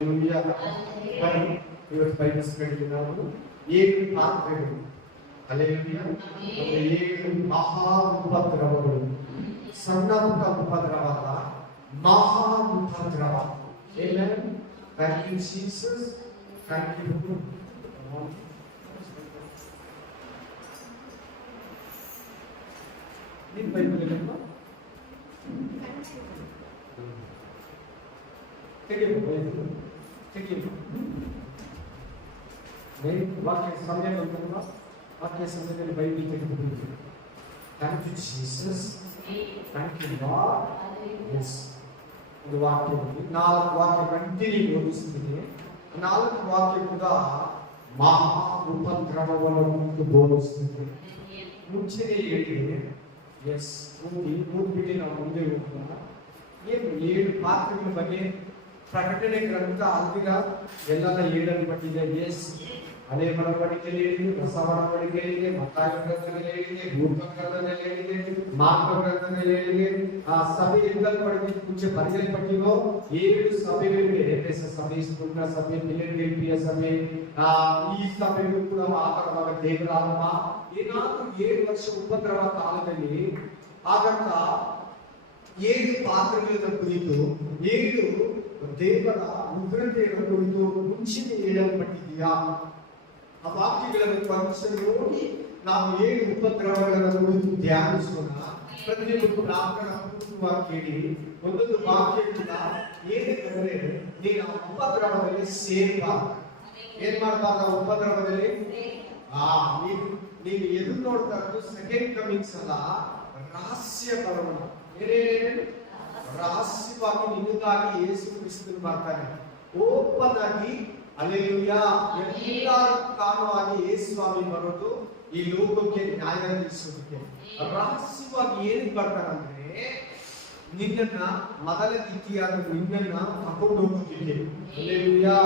ಇವತ್ತು Bible study ನಾವು 7 ಪಾತ್ರಗಳು. ಹಲ್ಲೆಲೂಯಾ. 7 ಮಹಾ ಉಪದ್ರವಗಳು. ಸಣ್ಣ ಪುಟ್ಟ ಉಪದ್ರವಲ್ಲ, ಮಹಾ ಉಪದ್ರವ. Amen. Thank you Jesus. Thank you. ನಿಮ್ಮ ಬೈಬಲ್ ಏನಪ್ಪ? ವಾಕ್ಯ ಸಮಯ ಬಂತಲ್ವಾ? ವಾಕ್ಯ ಸಮಯದಲ್ಲಿ ಬೈಬಲ್ ತೆಗೆದುಕೊಂಡಿದ್ದೀವಿ. Thank you Jesus, thank you Lord. Yes, ಒಂದು ವಾಕ್ಯದಲ್ಲಿ 4 ವಾಕ್ಯ ಕಂಟಿನ್ಯೂ ಓದಿಸ್ತೀನಿ. 4 ವಾಕ್ಯ ಕೂಡ ಮಹಾ ಉಪದ್ರವವನ್ನು ಬೋಧಿಸುತ್ತದೆ. ಮುಂಚೆನೇ ಹೇಳಿದೆ. ಎಸ್, ಓದ್ಬಿಟ್ಟು ನಾವು ಮುಂದೆ ಹೋಗೋಣ. ಏನು 7 ಪಾತ್ರಗಳ ಬಗ್ಗೆ ಪ್ರಕಟಣೆ ಗ್ರಂಥ ಅಲ್ದಿರ ಎಲ್ಲೆಲ್ಲ ಹೇಳಲ್ಪಟ್ಟಿದೆ. ಎಸ್, ಹಳೆ ಒಡಂಬಡಿಕೆಯಲ್ಲಿ ಹೇಳಿದೆ, ಹೊಸ ಒಡಂಬಡಿಕೆಯಲ್ಲಿ, ಮತ್ತಾಯ ಗ್ರಂಥದಲ್ಲಿ ಹೇಳಿದೆ, ರೂಪ ಗ್ರಂಥದಲ್ಲಿ ಹೇಳಿದೆ, ಮಾರ್ಕ ಗ್ರಂಥದಲ್ಲಿ ಹೇಳಿದೆ. ಆ ಸಭೆ ಎಲ್ಲಿಗೆ ಮುಂಚೆ ಬರೆಯಲ್ಪಟ್ಟಿರೋ 7 ಸಭೆಗಳಿವೆ. ಎಫೆಸ ಸಭೆ, ಸ್ಮುರ್ನ ಸಭೆ, ಫಿಲಡೆಲ್ಫಿಯ ಸಭೆ. ಈ ಸಭೆಗೂ ಕೂಡ ಆತರವಾದ ದೇವರ ಆತ್ಮ ಏನಾದ್ರೂ 7 ವರ್ಷ ಉಪದ್ರವ ಕಾಲದಲ್ಲಿ ಆಗಂತ 7 ಪಾತ್ರಗಳನ್ನು ಕುರಿತು 7 ದೇವರ ಉಗ್ರತೆಯನ್ನು ಕುರಿತು ಮುಂಚೆನೇ ಹೇಳಲ್ಪಟ್ಟಿದೆಯಾ? ಆ ವಾಕ್ಯಗಳನ್ನು ಪರೀಕ್ಷೆ ನೋಡಿ ನಾವು 7 ಉಪದ್ರವಗಳನ್ನು ಕುರಿತು ಧ್ಯಾನಿಸೋಣ. ಪ್ರತಿಯೊಂದು ಪ್ರಾರ್ಥನಾ ಪೂರ್ವವಾಗಿ ಕೇಳಿ. ಒಂದೊಂದು ವಾಕ್ಯದಿಂದ ಏನಂದ್ರೆ, ನೀನು ಆ ಉಪದ್ರವದಲ್ಲಿ ಸೇರಬಾರ್ದು. ಏನ್ ಮಾಡಬಾರ್ದು? ಆ ಉಪದ್ರವದಲ್ಲಿ ನೀನು ಎದುರು ನೋಡ್ತಾ ಇರೋದು ಸೆಕೆಂಡ್ ಕಮಿಂಗ್ಸ್ ಅಲ್ಲ, ರಹಸ್ಯ ಬರೋಣ. ಏನೇನು ರಹಸ್ಯವಾಗಿ ನಿನಗಾಗಿ ಯೇಸು ಕ್ರಿಸ್ತನು ಬರ್ತಾನೆ. ಓಪನ್ ಆಗಿ ಹಲ್ಲೆಲೂಯಾ ಎಲ್ಲರ ಕಾರಣವಾಗಿ ಯೇಸು ಸ್ವಾಮಿ ಬರೋದು ಈ ಲೋಕಕ್ಕೆ ನ್ಯಾಯ ತೀರಿಸೋದಕ್ಕೆ. ರಹಸ್ಯವಾಗಿ ಏನಕ್ಕೆ ಬರ್ತಾರಂದ್ರೆ, ನಿನ್ನನ್ನ ಮೊದಲ ರೀತಿಯಾದ ನಿನ್ನನ್ನ ತಗೊಂಡು ಹೋಗೋದಿಕ್ಕೆ. ಹಲ್ಲೆಲೂಯಾ.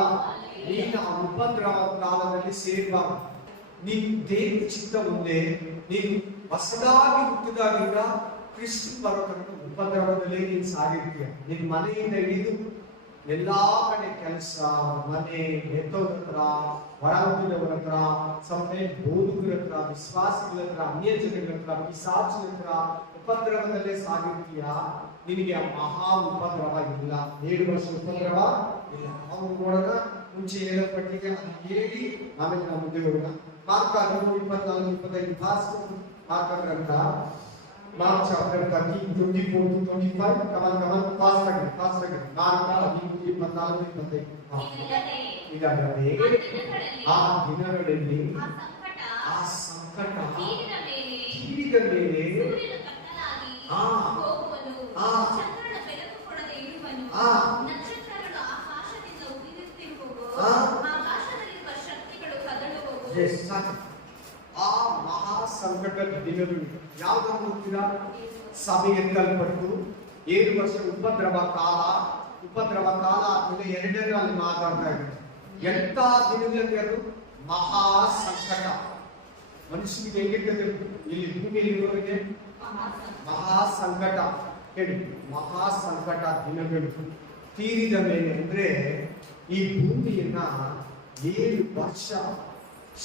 ನೀನು ಆ ಉಪದ್ರವ ಕಾಲದಲ್ಲಿ ಸೇರಬಾರದು. ನೀನು ದೇವ ಚಿತ್ತ ಮುಂದೆ ನೀನು ಹೊಸದಾಗಿ ಹುಟ್ಟಿದಾಗಿಂದ ಕ್ರಿಸ್ತ ಬರೋ ತನಕ ಉಪದ್ರವದಲ್ಲೇ ನೀನು ಸಾಗಿರ್ತೀಯ. ನಿನ್ ಮನೆಯಿಂದ ಹಿಡಿದು ಎಲ್ಲಾ ಕಡೆ ಕೆಲಸ, ಮನೆ, ಎತ್ತೋದ್ರ ಹತ್ರ, ಹೊರ ಹುಟ್ಟಿದವರ ಹತ್ರ, ಸಮಯ ಬೋಧಕರ ಹತ್ರ, ವಿಶ್ವಾಸಿಗಳ ಹತ್ರ, ಅನ್ಯ ಜನಗಳ ಹತ್ರ, ಪಿಶಾಚಿನ ಹತ್ರ ಉಪದ್ರವದಲ್ಲೇ ಸಾಗಿರ್ತೀಯ. ನಿನಗೆ ಆ ಮಹಾ ಉಪದ್ರವ ಇಲ್ಲ. 7 ವರ್ಷ ಉಪದ್ರವ ಇಲ್ಲ. ಅವ್ರು ನೋಡೋಣ. ಮುಂಚೆ ಹೇಳಲ್ಪಟ್ಟಿದೆ, ಅದು ಹೇಳಿ ಆಮೇಲೆ ನಾವು ಮುಂದೆ ಹೋಗೋಣ. ಮಾರ್ಕ 24-25 ಮಾರ್ಕ ಗ್ರಂಥ, Mark chapter 13:24-25. Come on, fast again. Mark 13:24-25. ಇದಲ್ಲದೆ ಆ ದಿನಗಳಲ್ಲಿ ಆ ಸಂಕಟ ತೀರಿದ ಮೇಲೆ ಆ ಮಹಾ ಸಂಕಟದ ದಿನಗಳು ಯಾವ್ದನ್ನು ಹೋಗ್ತೀರಾ? ಸಭೆ ಎತ್ತಲ್ಪಟ್ಟು 7 ವರ್ಷ ಉಪದ್ರವ ಕಾಲ ಆದ್ಮೇಲೆ 2ರಲ್ಲಿ ಮಾತಾಡ್ತಾ ಇದ್ದಾರೆ. ಎಂತ ದಿನಗಳಲ್ಲಿ ಅದು ಮಹಾ ಸಂಕಟ. ಮನುಷ್ಯನಿಗೆ ಹೇಗಿರ್ತದೆ ಇಲ್ಲಿ ಭೂಮಿಯಲ್ಲಿ ಇರೋರಿಗೆ? ಮಹಾ ಸಂಕಟ. ಹೇಳಿ, ಮಹಾ ಸಂಕಟ ದಿನಗಳು ತೀರಿದ ಮೇಲೆ ಅಂದ್ರೆ ಈ ಭೂಮಿಯನ್ನ 7 ವರ್ಷ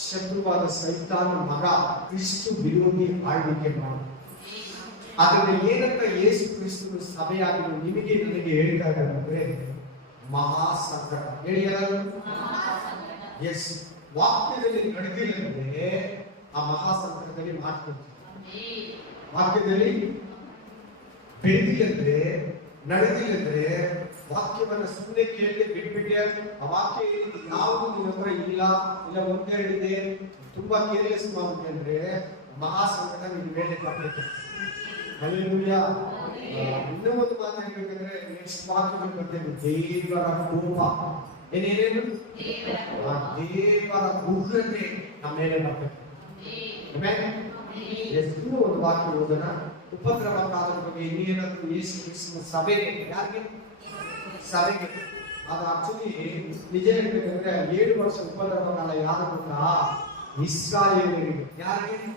ಶತ್ರುವಾದ ಸೈತಾನ ಮಗ ಕ್ರಿಸ್ತು ವಿರೋಧಿ ಆಳ್ವಿಕೆ ಮಾಡ. ಅದರಲ್ಲಿ ಏನಂತ ಯೇಸು ಕ್ರಿಸ್ತನು ಸಭೆಯಾಗಿ ನಿಮಗೆ ನನಗೆ ಹೇಳ್ತಾ ಇದ್ದಾರೆ ಅಂದ್ರೆ ಮಹಾ ಸಂಕಟ. ಹೇಳಿ ಯಾರು? ಎಸ್, ವಾಕ್ಯದಲ್ಲಿ ನಡೆದಿಲ್ಲಂದ್ರೆ ಆ ಮಹಾ ಸಂಕಟದಲ್ಲಿ ಮಾಡ್ಕೊಳ್ತೀವಿ. ವಾಕ್ಯದಲ್ಲಿ ಬೆಳೆದಿಲ್ಲಂದ್ರೆ, ನಡೆದಿಲ್ಲಂದ್ರೆ, ವಾಕ್ಯವನ್ನ ಸುಮ್ಮನೆ ಕೇಳಿ ಬಿಟ್ಬಿಟ್ಟೆ, ಆ ವಾಕ್ಯ ಯಾವುದು ನಿನ್ನ ಹತ್ರ ಇಲ್ಲ ಒಂದೆರಡಿದೆ, ತುಂಬಾ ಕೇರ್ಲೆಸ್ ಮಾಡುತ್ತೆ ಅಂದ್ರೆ ಮಹಾ ಸಂಕಟ ನಿನ್ನ ಮೇಲೆ ಬರ್ತೈತೆ. ಹಲ್ಲೆಲೂಯಾ. ಇನ್ನೂ ಒಂದು ಮಾತು ಹೇಳ್ಬೇಕಂದ್ರೆ, ನೆಕ್ಸ್ಟ್ ವಾಕ್ಯದಲ್ಲಿ ಬರ್ತೇನೆ, ದೇವರ ಕೋಪ. ಏನೇನು? ದೇವರ ಉಗ್ರತೆ ನಮ್ಮ ಮೇಲೆ ಬರ್ತೈತೆ. ಎಷ್ಟು ಒಂದು ವಾಕ್ಯ ಓದೋಣ. ಉಪದ್ರವ ಕಾಲದ ಬಗ್ಗೆ ಇನ್ನೇನಾದ್ರೂ ಯೇಸು ಕ್ರಿಸ್ತನ ಸಭೆಗೆ, ಯಾರಿಗೆ? ಸಭೆಗೆ. ಅದು ಆಕ್ಚುಲಿ ನಿಜ ಹೇಳ್ಬೇಕಂದ್ರೆ 7 ವರ್ಷ ಉಪದ್ರವ ಕಾಲ ಯಾರು ಗೊತ್ತಾ? ಇಸ್ರಾಯೇಲರಿಗೆ. ಯಾರಿಗೆ?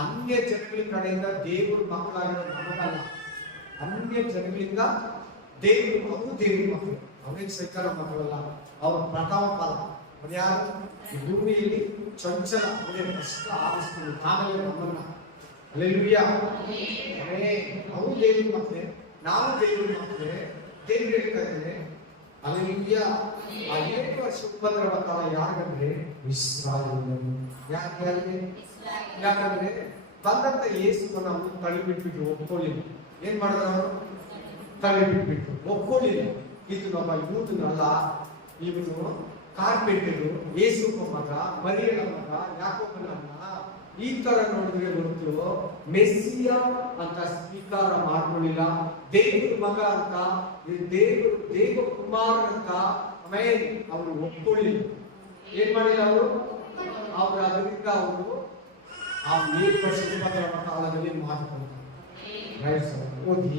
ಅನ್ಯ ಜನಗಳ ಕಡೆಯಿಂದ ದೇವರ ಮಕ್ಕಳಾಗಿರೋ ನಮಗಲ್ಲ, ಅನ್ಯ ಜನಗಳಿಂದ ದೇವರು ಮಕ್ಕಳು, ದೇವರ ಮಕ್ಕಳು. ಅವನಿಗೆ ಸೈತಾನ ಮಕ್ಕಳಲ್ಲ, ಅವರ ಪ್ರಥಮ ಫಲ. ಯಾರು ಈ ಭೂಮಿಯಲ್ಲಿ ಚಂಚಲ ಫಸ್ಟ್ ಆರಿಸ್ತೀವಿ ನಾವೇ ನಮ್ಮನ್ನ. ಹಲ್ಲೆಲೂಯಾ. ನಾವು ದೇವ್ರ ಮಕ್ಕಳೇ, ನಾವು ದೇವ್ರ ಮಕ್ಕಳೇ. ದೇವ್ರು ಹೇಳ್ತಾ ಇದ್ದಾರೆ ಹಲ್ಲೆಲೂಯಾ. ಆ 7 ವರ್ಷ ಉಪದ್ರವ ಕಾಲ ಯಾರಿಗಂದ್ರೆ ಇಸ್ರಾಯೇಲರು. ಯಾಕಂದ್ರೆ ಬಂದಂತ ಯೇಸುವನ್ನ ಅವರು ತಳ್ಳಿ ಬಿಟ್ಬಿಟ್ಟು ಒಪ್ಕೊಳ್ಳಿಲ್ಲ. ಏನ್ ಮಾಡಿದ್ರು ಅವರು? ತಳ್ಳಿ ಬಿಟ್ಬಿಟ್ಟು ಒಪ್ಕೊಳ್ಳಿಲ್ಲ. ಇದು ನಮ್ಮ ಯೂತನಲ್ಲ, ಇವನು ಕಾರ್ಪೆಂಟರು, ಯೇಸುವ ಮಗ, ಮರಿಯನ ಮಗ, ಯಾಕೋಬನ ಅಣ್ಣ. ಈ ತರ ನೋಡಿದ್ರೆ ಗೊತ್ತು ಮೆಸ್ಸಿಯ ಅಂತ ಸ್ವೀಕಾರ ಮಾಡ್ಕೊಳ್ಳಿಲ್ಲ. ದೇವ್ರ ಮಗ ಅಂತ, ದೇವ ಕುಮಾರ್ ಅಂತ ಆಮೇಲೆ ಅವರು ಒಪ್ಕೊಳ್ಳಿಲ್ಲ. ಏನ್ ಮಾಡಿಲ್ಲ ಅವರು? ಅದರಿಂದ ಅವರು ಆ 7 ವರ್ಷ ಕಾಲದಲ್ಲಿ ಮಾತುಕೊಳ್ತಾರೆ. ಓದಿ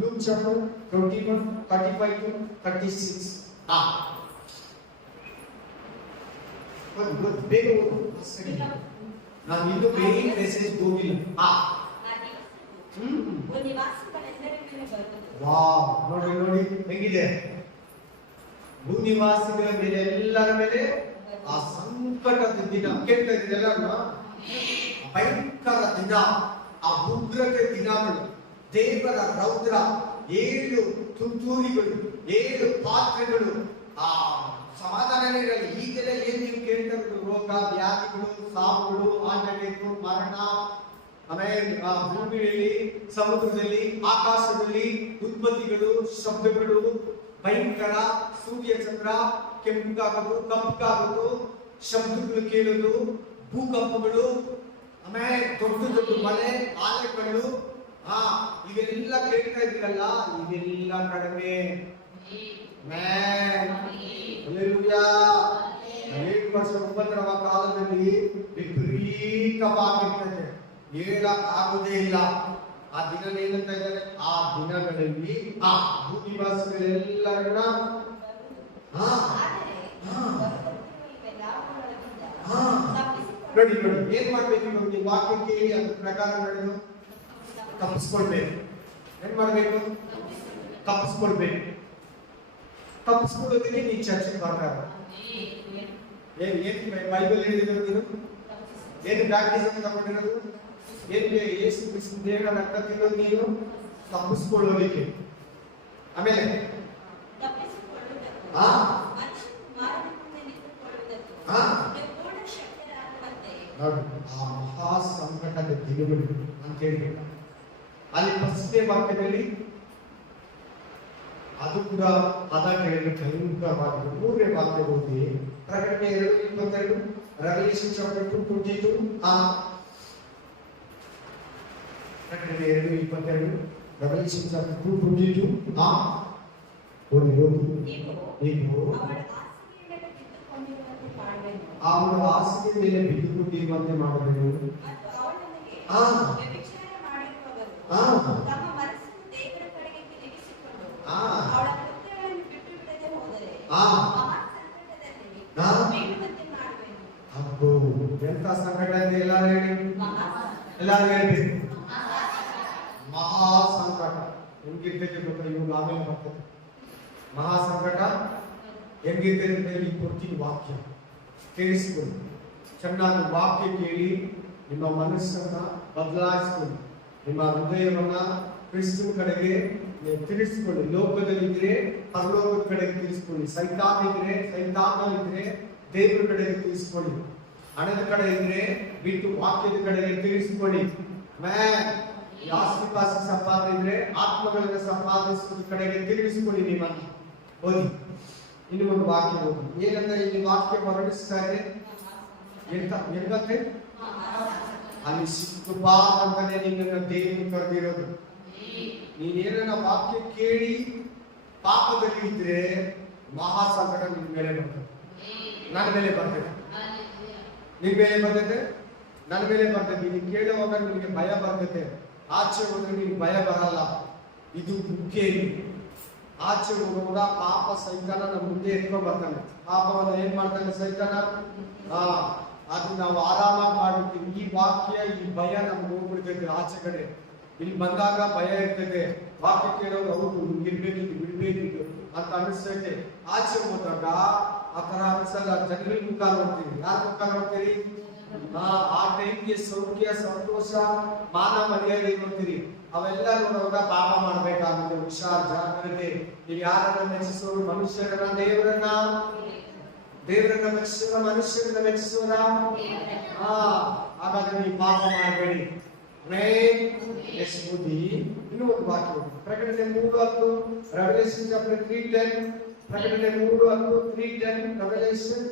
Luke chapter 21, 35 to 36. ನಾನು ಇನ್ನು ಬೇರೆ ಮೆಸೇಜ್ ಹೋಗಿಲ್ಲ. ವಾವ್, ನೋಡಿ ನೋಡಿ ಹೆಂಗಿದೆ. ಭೂನಿವಾಸಿಗಳ ಮೇಲೆ ಎಲ್ಲರ ಮೇಲೆ ಆ ಸಂಕಟದ ದಿನ ಕೇಳ್ತಾ ಇದ್ದೀರಲ್ಲ, ಭಯಂಕರ ದಿನ, ಆ ಉಗ್ರತೆ ದಿನಗಳು, ದೇವರ ರೌದ್ರ, 7 ತುಂತುರಿಗಳು, 7 ಪಾತ್ರೆಗಳು, ಆ ಸಮಾಧಾನವೇ ಇರಲಿ. ಈಗೆಲ್ಲ ಏನ್ ನೀವು ಕೇಳ್ತಾ ಇರೋದು? ರೋಗ, ವ್ಯಾಧಿಗಳು, ಸಾವುಗಳು, ಆಟಗಳು, ಮರಣ, ಆಮೇಲೆ ಆ ಭೂಮಿಯಲ್ಲಿ, ಸಮುದ್ರದಲ್ಲಿ, ಆಕಾಶದಲ್ಲಿ ಉತ್ಪತ್ತಿಗಳು, ಶಬ್ದಗಳು, ಭಯಂಕರ ಸೂರ್ಯ ಚಂದ್ರ ಕೆಂಪುಗಾಗೋದು, ಕಪ್ಪುಗಾಗೋದು, ಶಬ್ದಗಳು ಕೇಳೋದು, ಭೂಕಂಪಗಳು, ಆಮೇಲೆ ದೊಡ್ಡ ದೊಡ್ಡ ಮಳೆ, ಆಲೆಗಳು, ಇವೆಲ್ಲ ಕೇಳ್ತಾ ಇದ್ರಲ್ಲ, ಇವೆಲ್ಲ ಕಡಿಮೆ. 7 ವರ್ಷ ಉಪದ್ರವ ಕಾಲದಲ್ಲಿ ವಿಪರೀತವಾಗಿರ್ತದೆ, ಹೇಳಕ್ಕಾಗುವುದೇ ಇಲ್ಲ. ಆ ದಿನ ಏನಂತ ಇದ್ದಾರೆ? ಆ ದಿನಗಳಲ್ಲಿ ಆ ಭೂನಿವಾಸಿಗಳೆಲ್ಲರನ್ನ ನೋಡಿ ನೋಡಿ ಏನ್ ಮಾಡ್ಬೇಕು? ನೋಡಿ ವಾಕ್ಯ ಕೇಳಿ ಅದ್ರ ಪ್ರಕಾರ ನಡೆದು ತಪ್ಪಿಸ್ಕೊಳ್ಬೇಕು. ಏನ್ ಮಾಡ್ಬೇಕು? ತಪ್ಪಿಸ್ಕೊಳ್ಬೇಕು. ತಪ್ಪಿಸ್ಕೊಳ್ಳೋದಕ್ಕೆ ನೀನ್ ಚರ್ಚೆಗೆ ಬರ್ತಾರ. ಏನ್ ಬೈಬಲ್ ಹೇಳಿರೋದು? ನೀನು ಏನು ಬ್ಯಾಪ್ಟಿಸಮ್ ತಗೊಂಡಿರೋದು? ಏನ್ಗೆ ಯೇಸು ಕ್ರಿಸ್ತನ ದೇಹದ ರಕ್ತ ತಿನ್ನೋದು ನೀನು ತಪ್ಪಿಸ್ಕೊಳ್ಳೋದಕ್ಕೆ. ಆಮೇಲೆ ಆ ಮಹಾ ಸಂಕಟದ ದಿನಗಳು ಅಂತ ಹೇಳ್ಬೇಕ. ಅಲ್ಲಿ ಫಸ್ಟ್ನೇ ವಾಕ್ಯದಲ್ಲಿ ಅದು ಕೂಡ ಪದ ಕೇಳಿದ್ರೆ ಭಯಂಕರವಾಗಿದೆ. 3ನೇ ವಾಕ್ಯ ಓದಿ, ಪ್ರಕಟಣೆ 2:22, ರೆವಲ್ಯೂಷನ್ ಚಾಪ್ಟರ್ 2:22, ಪ್ರಕಟಣೆ 2:22, ರೆವಲ್ಯೂಷನ್ ಚಾಪ್ಟರ್ 2:22. ಓದಿ ನೀವು ಅವಳ ಹಾಸಿಗೆ ಮೇಲೆ ಬಿದ್ದುಕೊಂಡಿರುವಂತೆ ಮಾಡಬೇಕು. ಅಬ್ಬೋ, ಎಂತ ಸಂಕಟ ಇದೆ! ಎಲ್ಲಾರು ಹೇಳಿ, ಎಲ್ಲಾರು ಹೇಳ್ಬೇಕು. ಮಹಾ ಸಂಕಟ ಹೆಂಗಿರ್ತೈತೆ ಗೊತ್ತಾ? ಇವಾಗ ಆಮೇಲೆ ಬರ್ತದೆ ಮಹಾ ಸಂಕಟ ಹೆಂಗಿರ್ತೈತೆ ಅಂತ ಇಲ್ಲಿ ಕೊಡ್ತೀನಿ. ವಾಕ್ಯ ಕೇಳಿಸ್ಕೊಂಡು ಚೆನ್ನಾಗಿ ವಾಕ್ಯ ಕೇಳಿ ನಿಮ್ಮ ಮನಸ್ಸನ್ನ ಬದಲಾಯಿಸ್ಕೊಂಡು ನಿಮ್ಮ ಹೃದಯವನ್ನ ಕ್ರಿಸ್ತನ ಕಡೆಗೆ ತಿರುಗಿಸ್ಕೊಳ್ಳಿ. ಲೋಕದಲ್ಲಿದ್ರೆ ಪರಲೋಕದ ಕಡೆಗೆ ತಿರುಗಿಸ್ಕೊಳ್ಳಿ. ಸೈತಾನಲ್ಲಿದ್ರೆ ದೇವರ ಕಡೆಗೆ ತಿರುಗಿಸ್ಕೊಳ್ಳಿ. ಹಣದ ಕಡೆ ಇದ್ರೆ ಬಿಟ್ಟು ವಾಕ್ಯದ ಕಡೆಗೆ ತಿರುಗಿಸ್ಕೊಳ್ಳಿ. ಆಸ್ತಿ ಪಾಸ್ತಿ ಸಂಪಾದನೆ ಇದ್ರೆ ಆತ್ಮಗಳನ್ನ ಸಂಪಾದಿಸುವ ಕಡೆಗೆ ತಿರುಗಿಸ್ಕೊಳ್ಳಿ. ನಿಮ್ಮನ್ನ ಓದಿ. ಇನ್ನು ಒಂದು ವಾಕ್ಯ ಓದಿ. ಏನಂತ ಇಲ್ಲಿ ವಾಕ್ಯ ಹೊರಡಿಸ್ತಾ ಇದೆ? ಎಂತಂತೆ ಅಲ್ಲಿ ಸಿಕ್ಕುಬಾ ಅಂತಾನೆ ನಿನ್ನನ್ನು ದೇವರು ಕರೆದಿರೋದು. ನೀನೇನ ವಾಕ್ಯ ಕೇಳಿ ಪಾಪದಲ್ಲಿ ಇದ್ರೆ ಮಹಾ ಸಂಕಟ ನಿನ್ ಮೇಲೆ ಬರ್ತದೆ, ನನ್ನ ಮೇಲೆ ಬರ್ತದೆ, ನಿನ್ ಮೇಲೆ ಬರ್ತದೆ, ನನ್ನ ಮೇಲೆ ಬರ್ತದೆ. ನೀನು ಕೇಳುವಾಗ ನಿನಗೆ ಭಯ ಬರ್ತದೆ. ಆಚೆ ಹೋದ್ರೆ ನಿನಗೆ ಭಯ ಬರಲ್ಲ. ಇದು ಮುಖ್ಯ. ಆಚೆ ಹೋಗುವಾಗ ಪಾಪ ಸೈತಾನ ನಮ್ಮ ಮುಂದೆ ಎತ್ಕೊಂಡ್ ಬರ್ತಾನೆ. ಪಾಪವನ್ನು ಏನ್ ಮಾಡ್ತಾನೆ ಸೈತಾನ? ಅದು ನಾವು ಆರಾಮಾಗಿ ಮಾಡ್ಬಿಡ್ತೀವಿ. ಈ ವಾಕ್ಯ, ಈ ಭಯ ನಮ್ಗೆ ಹೋಗ್ಬಿಡ್ತೈತೆ ಆಚೆ ಕಡೆ. ಇಲ್ಲಿ ಬಂದಾಗ ಭಯ ಇರ್ತೈತೆ, ವಾಕ್ಯ ಕೇಳೋದು ಹೌದು ಇರ್ಬೇಕಿತ್ತು ಬಿಡ್ಬೇಕಿತ್ತು ಅಂತ ಅನಿಸ್ತೈತೆ. ಆಚೆ ಹೋದಾಗ ಆ ತರ ಅನ್ಸಲ್ಲ. ಜನರ ಮುಖ ನೋಡ್ತೀವಿ. ಯಾರ ಮುಖ ನೋಡ್ತೀರಿ? ಆ ಟೈಮ್ಗೆ ಸೌಖ್ಯ ಸಂತೋಷ ಮಾನ ಮರ್ಯಾದೆ ನೋಡ್ತೀರಿ. ಅವೆಲ್ಲ ನೋಡುವಾಗ ಪಾಪ ಮಾಡ್ಬೇಕಾಗುತ್ತೆ. ಹುಷಾರ್, ಜಾಗ್ರತೆ. ನೀವು ಯಾರನ್ನ ಮೆಚ್ಚಿಸೋರು? ಮನುಷ್ಯರನ್ನ, ದೇವರನ್ನ ಮೆಚ್ಚಿಸೋರ, ಮನುಷ್ಯರನ್ನ ಮೆಚ್ಚಿಸೋರ? ಹಾಗಾದ್ರೆ ನೀವು ಪಾಪ ಮಾಡಬೇಡಿ. ಬುದ್ಧಿ. ಇನ್ನೂ ಒಂದು ವಾಕ್ಯ ಪ್ರಕಟಣೆ 3:10, ರೆವಲ್ಯೂಷನ್ ಚಾಪ್ಟರ್ 3:10, ಪ್ರಕಟಣೆ 3:10, 3:10, ರೆವಲ್ಯೂಷನ್.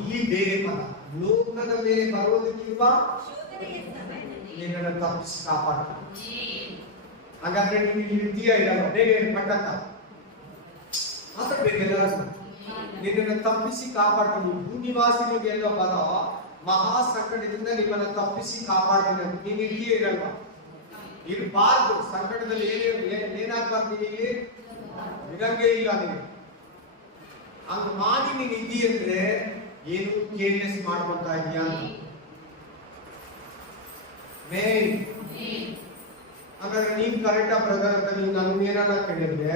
ಇಲ್ಲಿ ಬೇರೆ ಪದ, ಲೋಕದ ಮೇಲೆ ಬರೋದಕ್ಕಿರುವ ನಿನ್ನನ್ನು ತಪ್ಪಿಸಿ ಕಾಪಾಡ್ತೀನಿ. ಹಾಗಾದ್ರೆ ನೀವು ಇಲ್ಲಿ ಇರ್ತೀಯಾ ಇರಲ್ಲ? ಬೇಗ ಪಟ್ಟಂತ ಮಾತಾಡ್ಬೇಕೆಲ್ಲ. ನಿನ್ನನ್ನು ತಪ್ಪಿಸಿ ಕಾಪಾಡ್ತೀನಿ. ಭೂನಿವಾಸಿಗಳಿಗೆ ಎಲ್ಲ ಬರೋ ಮಹಾ ಸಂಕಟದಿಂದ ನಿಮ್ಮನ್ನು ತಪ್ಪಿಸಿ ಕಾಪಾಡ್ತೀನಿ. ನೀನು ಇರ್ತೀಯ ಇರಲ್ವಾ? ಇರಬಾರ್ದು. ಸಂಕಟದಲ್ಲಿ ಏನಾಗ್ಬಾರ್ದು? ಇರಂಗೇ ಇಲ್ಲ. ನೀವು ಹಂಗ ಮಾಡಿ ನೀನು ಇದ್ದೀ ಅಂದ್ರೆ ಏನು ಕೇರ್ಲೆಸ್ ಮಾಡ್ಕೊತಾ ಇದೀಯಾ ಅಂತ. ಹಾಗಾದ್ರೆ ನೀನ್ ಕರೆಕ್ಟಾ ಬ್ರದರ್ ಅಂತ ನೀವು ನನ್ಗೆ ಏನಾರ ಕೇಳಿದ್ರೆ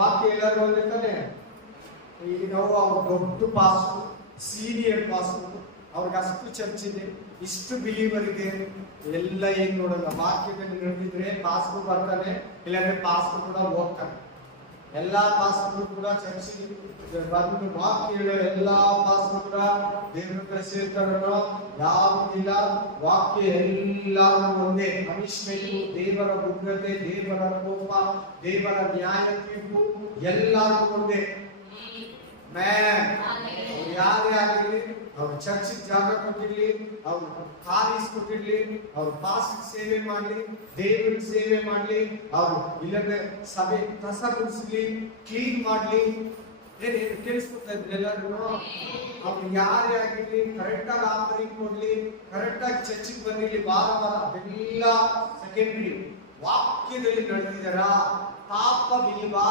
ವಾಕ್ಯ ಎಲ್ಲರೂ ತಾನೆ. ಈಗ ನಾವು ಅವ್ರ ದೊಡ್ಡ ಪಾಸ್, ಸೀನಿಯರ್ ಪಾಸ್, ಅವ್ರಿಗೆ ಅಷ್ಟು ಚರ್ಚ್ ಇದೆ, ಇಷ್ಟು ಬಿಲೀವರ್ ಇದೆ, ಎಲ್ಲ ಏನ್ ನೋಡಲ್ಲ. ವಾಕ್ಯದಲ್ಲಿ ನಡೆದಿದ್ರೆ ಪಾಸ್ಬುಕ್ ಬರ್ತಾನೆ, ಇಲ್ಲಾಂದ್ರೆ ಪಾಸ್ಬುಕ್ ಕೂಡ ಹೋಗ್ತಾನೆ. ಎಲ್ಲಾ ಪಾಸ್ಬುಕ್ ಕೂಡ ಚರ್ಚಿಗೆ ಬಂದು ವಾಕ್ಯ ಹೇಳೋ ಎಲ್ಲಾ ಪಾಸ್ಬುಕ್ ಕೂಡ ದೇವರ ಹತ್ರ ಸೇರ್ತಾರೋ ಯಾವುದಿಲ್ಲ. ವಾಕ್ಯ ಎಲ್ಲಾನು ಒಂದೇ. ಪನಿಷ್ಮೆಂಟ್, ದೇವರ ಉಗ್ರತೆ, ದೇವರ ಕೋಪ, ದೇವರ ನ್ಯಾಯ ತೀರ್ಪು ಎಲ್ಲಾನು ಒಂದೇ. ಯಾರೇ ಆಗಿರ್ಲಿ, ಅವ್ರು ಚರ್ಚಿಗೆ ಜಾಗ ಕೊಟ್ಟಿರ್ಲಿ, ಅವ್ರು ಕಾಲೇಜ್ ಕೊಟ್ಟಿರ್ಲಿ, ಅವ್ರು ಪಾಸ್ ಸೇವೆ ಮಾಡ್ಲಿ, ದೇವರಿಗೆ ಸೇವೆ ಮಾಡ್ಲಿ, ಅವ್ರು ಇಲ್ಲಂದ್ರೆ ಸಭೆ ಕಸ ಗುಡಿಸ್ಲಿ, ಕ್ಲೀನ್ ಮಾಡ್ಲಿ, ಏನೇನು ಕೇಳಿಸ್ಕೊತಾ ಇದ್ರು ಎಲ್ಲರೂ. ಅವ್ರು ಯಾರೇ ಆಗಿರ್ಲಿ ಕರೆಕ್ಟ್ ಆಗಿ ಆಫರಿಂಗ್ ಕೊಡ್ಲಿ, ಕರೆಕ್ಟ್ ಆಗಿ ಚರ್ಚಿಗೆ ಬಂದಿರ್ಲಿ, ವಾರ ಅದೆಲ್ಲ ಸೆಕೆಂಡ್ರಿ. ವಾಕ್ಯದಲ್ಲಿ ನಡೆದಿದ್ದಾರ, ಪಾಪ ಬಿಲಿವಾ,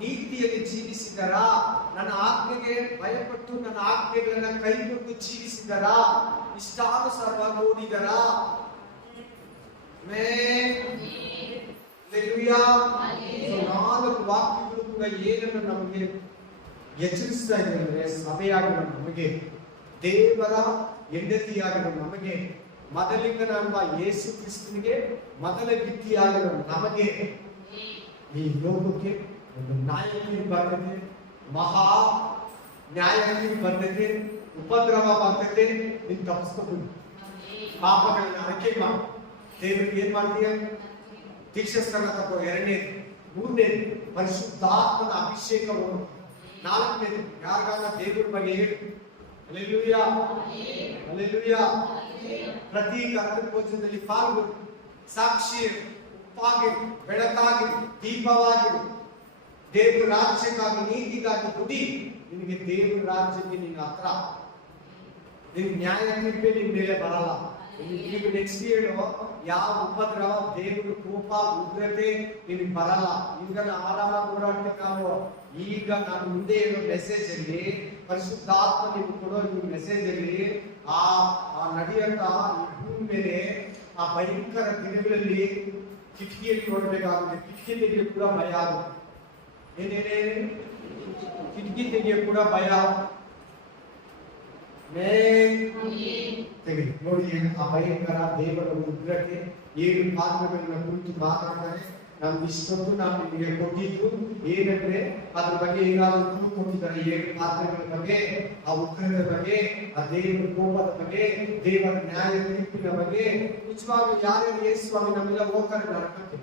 ನೀತಿಯಲ್ಲಿ ಜೀವಿಸಿದರ, ನನ್ನ ಆಜ್ಞೆಗೆ ಭಯಪಟ್ಟು ನನ್ನ ಆಜ್ಞೆಗಳನ್ನ ಕೈಗೊಂಡು ಜೀವಿಸಿದರ, ಇಷ್ಟಾನುಸಾರವಾಗಿ ಓದಿದರ. ನಾಲ್ಕು ವಾಕ್ಯಗಳು ಕೂಡ ಏನನ್ನು ನಮಗೆ ಎಚ್ಚರಿಸ್ತಾ ಇದೆ ಅಂದ್ರೆ, ಸಭೆಯಾಗಿರೋ ನಮಗೆ, ದೇವರ ಹೆಂಡತಿಯಾಗಿರೋ ನಮಗೆ, ಮೊದಲಿಂಗನೆಂಬ ಯೇಸು ಕ್ರಿಸ್ತನಿಗೆ ಮೊದಲ ಗಿತ್ತಿಯಾಗಿರೋ ನಮಗೆ, ಈ ಲೋಕಕ್ಕೆ ಒಂದು ನ್ಯಾಯತೀರ್ಪು ಬರ್ತದೆ, ಮಹಾ ನ್ಯಾಯತೀರ್ಪು ಬರ್ತದೆ, ಉಪದ್ರವ ಬರ್ತದೆ. ನೀನು ತಪ್ಪಿಸ್ಕೊಂಡು ಪಾಪಗಳನ್ನ ಅರಕೆ ಮಾಡು. ದೇವರಿಗೆ ಏನ್ ಮಾಡ್ತೀಯ? ದೀಕ್ಷಾಸ್ಥಾನ ತಗೋ. 2ನೇ, 3ನೇ ಪರಿಶುದ್ಧಾತ್ಮನ ಅಭಿಷೇಕವನ್ನು. 4ನೇದು ಯಾರಿಗಾನ ದೇವರ ಬಗ್ಗೆ ಹೇಳು. Hallelujah, hallelujah. ಪ್ರತಿ ಕರ್ತನ ಭೋಜನದಲ್ಲಿ ಪಾಲ್ಗೊಂಡು ಸಾಕ್ಷಿ ಉಪ್ಪಾಗಿ, ಬೆಳಕಾಗಿ, ದೀಪವಾಗಿ, ದೇವರ ರಾಜ್ಯಕ್ಕಾಗಿ, ನೀತಿಗಾಗಿ ದುಡಿ. ನಿನಗೆ ದೇವರ ರಾಜ್ಯಕ್ಕೆ ನಿನ್ನ ಹತ್ರ. ನಿನ್ ನ್ಯಾಯ ತೀರ್ಪೆ ನಿನ್ ಮೇಲೆ ಬರಲ್ಲ. ಈಗ ನೆಕ್ಸ್ಟ್ ಹೇಳು, ಯಾವ ಉಪದ್ರವ, ದೇವರ ಕೋಪ, ಉಗ್ರತೆ ನಿನಗೆ ಬರಲ್ಲ. ಈಗ ಆರಾಮ ಹೋರಾಟ ನಾವು. ಈಗ ನಾನು ಮುಂದೆ ಹೇಳೋ ಮೆಸೇಜ್ ಅಲ್ಲಿ, ಪರಿಶುದ್ಧಾತ್ಮ ನೀವು ಕೊಡೋ ಈ ಮೆಸೇಜ್ ಅಲ್ಲಿ ಆ ನಡೆಯಂತ ಈ ಭೂಮಿ ಮೇಲೆ ಆ ಭಯಂಕರ ದಿನಗಳಲ್ಲಿ ಕಿಟಕಿಯಲ್ಲಿ ನೋಡ್ಬೇಕಾಗುತ್ತೆ. ಕಿಟಕಿ ತೆಗೆಯಲು ಕೂಡ ಭಯ ಆಗುತ್ತೆ. ಏನೇನೇನು ಕಿಟಕಿ ತೆಗೆಯ ಕೂಡ ಭಯ. ತೆಗೆದು ನೋಡಿ ಆ ಭಯಂಕರ ದೇವರ ಉಗ್ರತೆ 7 ಪಾತ್ರಗಳನ್ನ ಕುರಿತು ಮಾತಾಡ್ತಾರೆ. ನಮ್ಗೆ ಇಷ್ಟೊಂದು ನಾವು ನಿಮಗೆ ಕೊಟ್ಟಿದ್ದು ಏನಂದ್ರೆ ಅದ್ರ ಬಗ್ಗೆ ಏನಾದ್ರು ದೂರು ಕೊಟ್ಟಿದ್ದಾರೆ. 7 ಪಾತ್ರಗಳ ಬಗ್ಗೆ, ಆ ಉಗ್ರತೆ ಬಗ್ಗೆ, ಆ ದೇವರ ಕೋಪದ ಬಗ್ಗೆ, ದೇವರ ನ್ಯಾಯ ತೀರ್ಪಿನ ಬಗ್ಗೆ. ನಿಜವಾಗ್ಲೂ ಯಾರ್ಯಾರು ಯೇಸು ಸ್ವಾಮಿ ನಮ್ಮೆಲ್ಲ ಹೋಗ್ತಾರೆ ನರಕಕ್ಕೆ?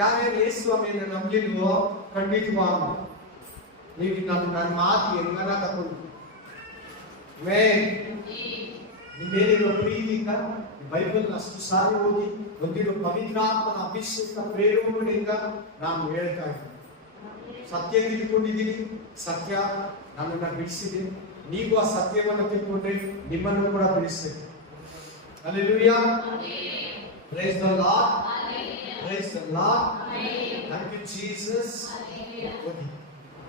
ಯಾರ್ಯಾರು ಯೇಸು ಸ್ವಾಮಿಯನ್ನ ನಂಬಿಲ್ವೋ ಖಂಡಿತವಾಗ್ಲೂ ನೀವು ನನ್ನ ಮಾತು ಹೆಂಗನ ತಗೊಂಡು ನಿಮ್ಮೇಲಿರೋ ಪ್ರೀತಿಯಿಂದ ಬೈಬಲ್ ಅಷ್ಟು ಸಾರಿ ಓದಿ ಒಂದಿರೋ ಪವಿತ್ರಾತ್ಮನ ಅಭಿಷೇಕ ಪ್ರೇರಣೆಯಿಂದ ನಾನು ಹೇಳ್ತಾ ಇದ್ದೀನಿ. ಸತ್ಯ ತಿಳ್ಕೊಂಡಿದ್ದೀನಿ, ಸತ್ಯ ನನ್ನನ್ನು ಬಿಡಿಸಿದೆ. ನೀವು ಆ ಸತ್ಯವನ್ನು ತಿಳ್ಕೊಂಡ್ರೆ ನಿಮ್ಮನ್ನು ಕೂಡ ಬಿಡಿಸ್ತೇನೆ. Hallelujah, praise the Lord, praise the Lord. Thank you Jesus. ಓದಿ.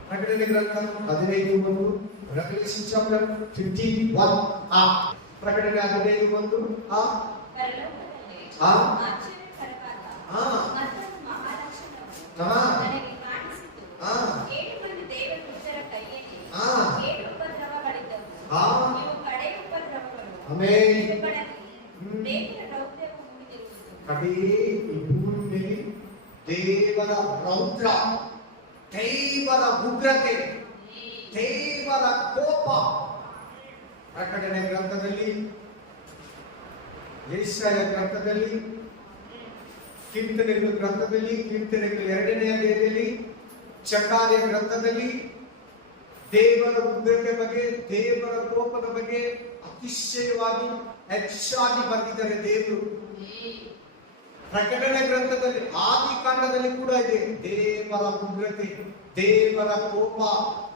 ಪ್ರಕಟಣೆ ಗ್ರಂಥ 15:1, ರೆವಲ್ಯೂಷನ್ ಚಾಪ್ಟರ್ 51 ಆ ಪ್ರಕಟಣೆ 15:1 ಆ ಆ ಕಡೆ ಈ ಭೂಮಿ ದೇವರ ರೌದ್ರ, ದೇವರ ಉಗ್ರತೆ, ದೇವರ ಕೋಪ. ಪ್ರಕಟಣೆ ಗ್ರಂಥದಲ್ಲಿ, ಯೆಶಾಯ ಗ್ರಂಥದಲ್ಲಿ, ಕೀರ್ತನೆಗಳ ಗ್ರಂಥದಲ್ಲಿ, ಕೀರ್ತನೆಗಳ 2ನೇ ಅಧ್ಯಾಯದಲ್ಲಿ, ಚಕಾರ್ಯ ಗ್ರಂಥದಲ್ಲಿ ದೇವರ ಉಗ್ರತೆ ಬಗ್ಗೆ, ದೇವರ ಕೋಪದ ಬಗ್ಗೆ ಅತಿಶಯವಾಗಿ ಹೆಚ್ಚಾಗಿ ಬರೆದಿದ್ದಾರೆ ದೇವರು. ಪ್ರಕಟಣೆ ಗ್ರಂಥದಲ್ಲಿ, ಆದಿಕಾಂಡದಲ್ಲಿ ಕೂಡ ಇದೆ ದೇವರ ಉಗ್ರತೆ, ದೇವರ ಕೋಪ,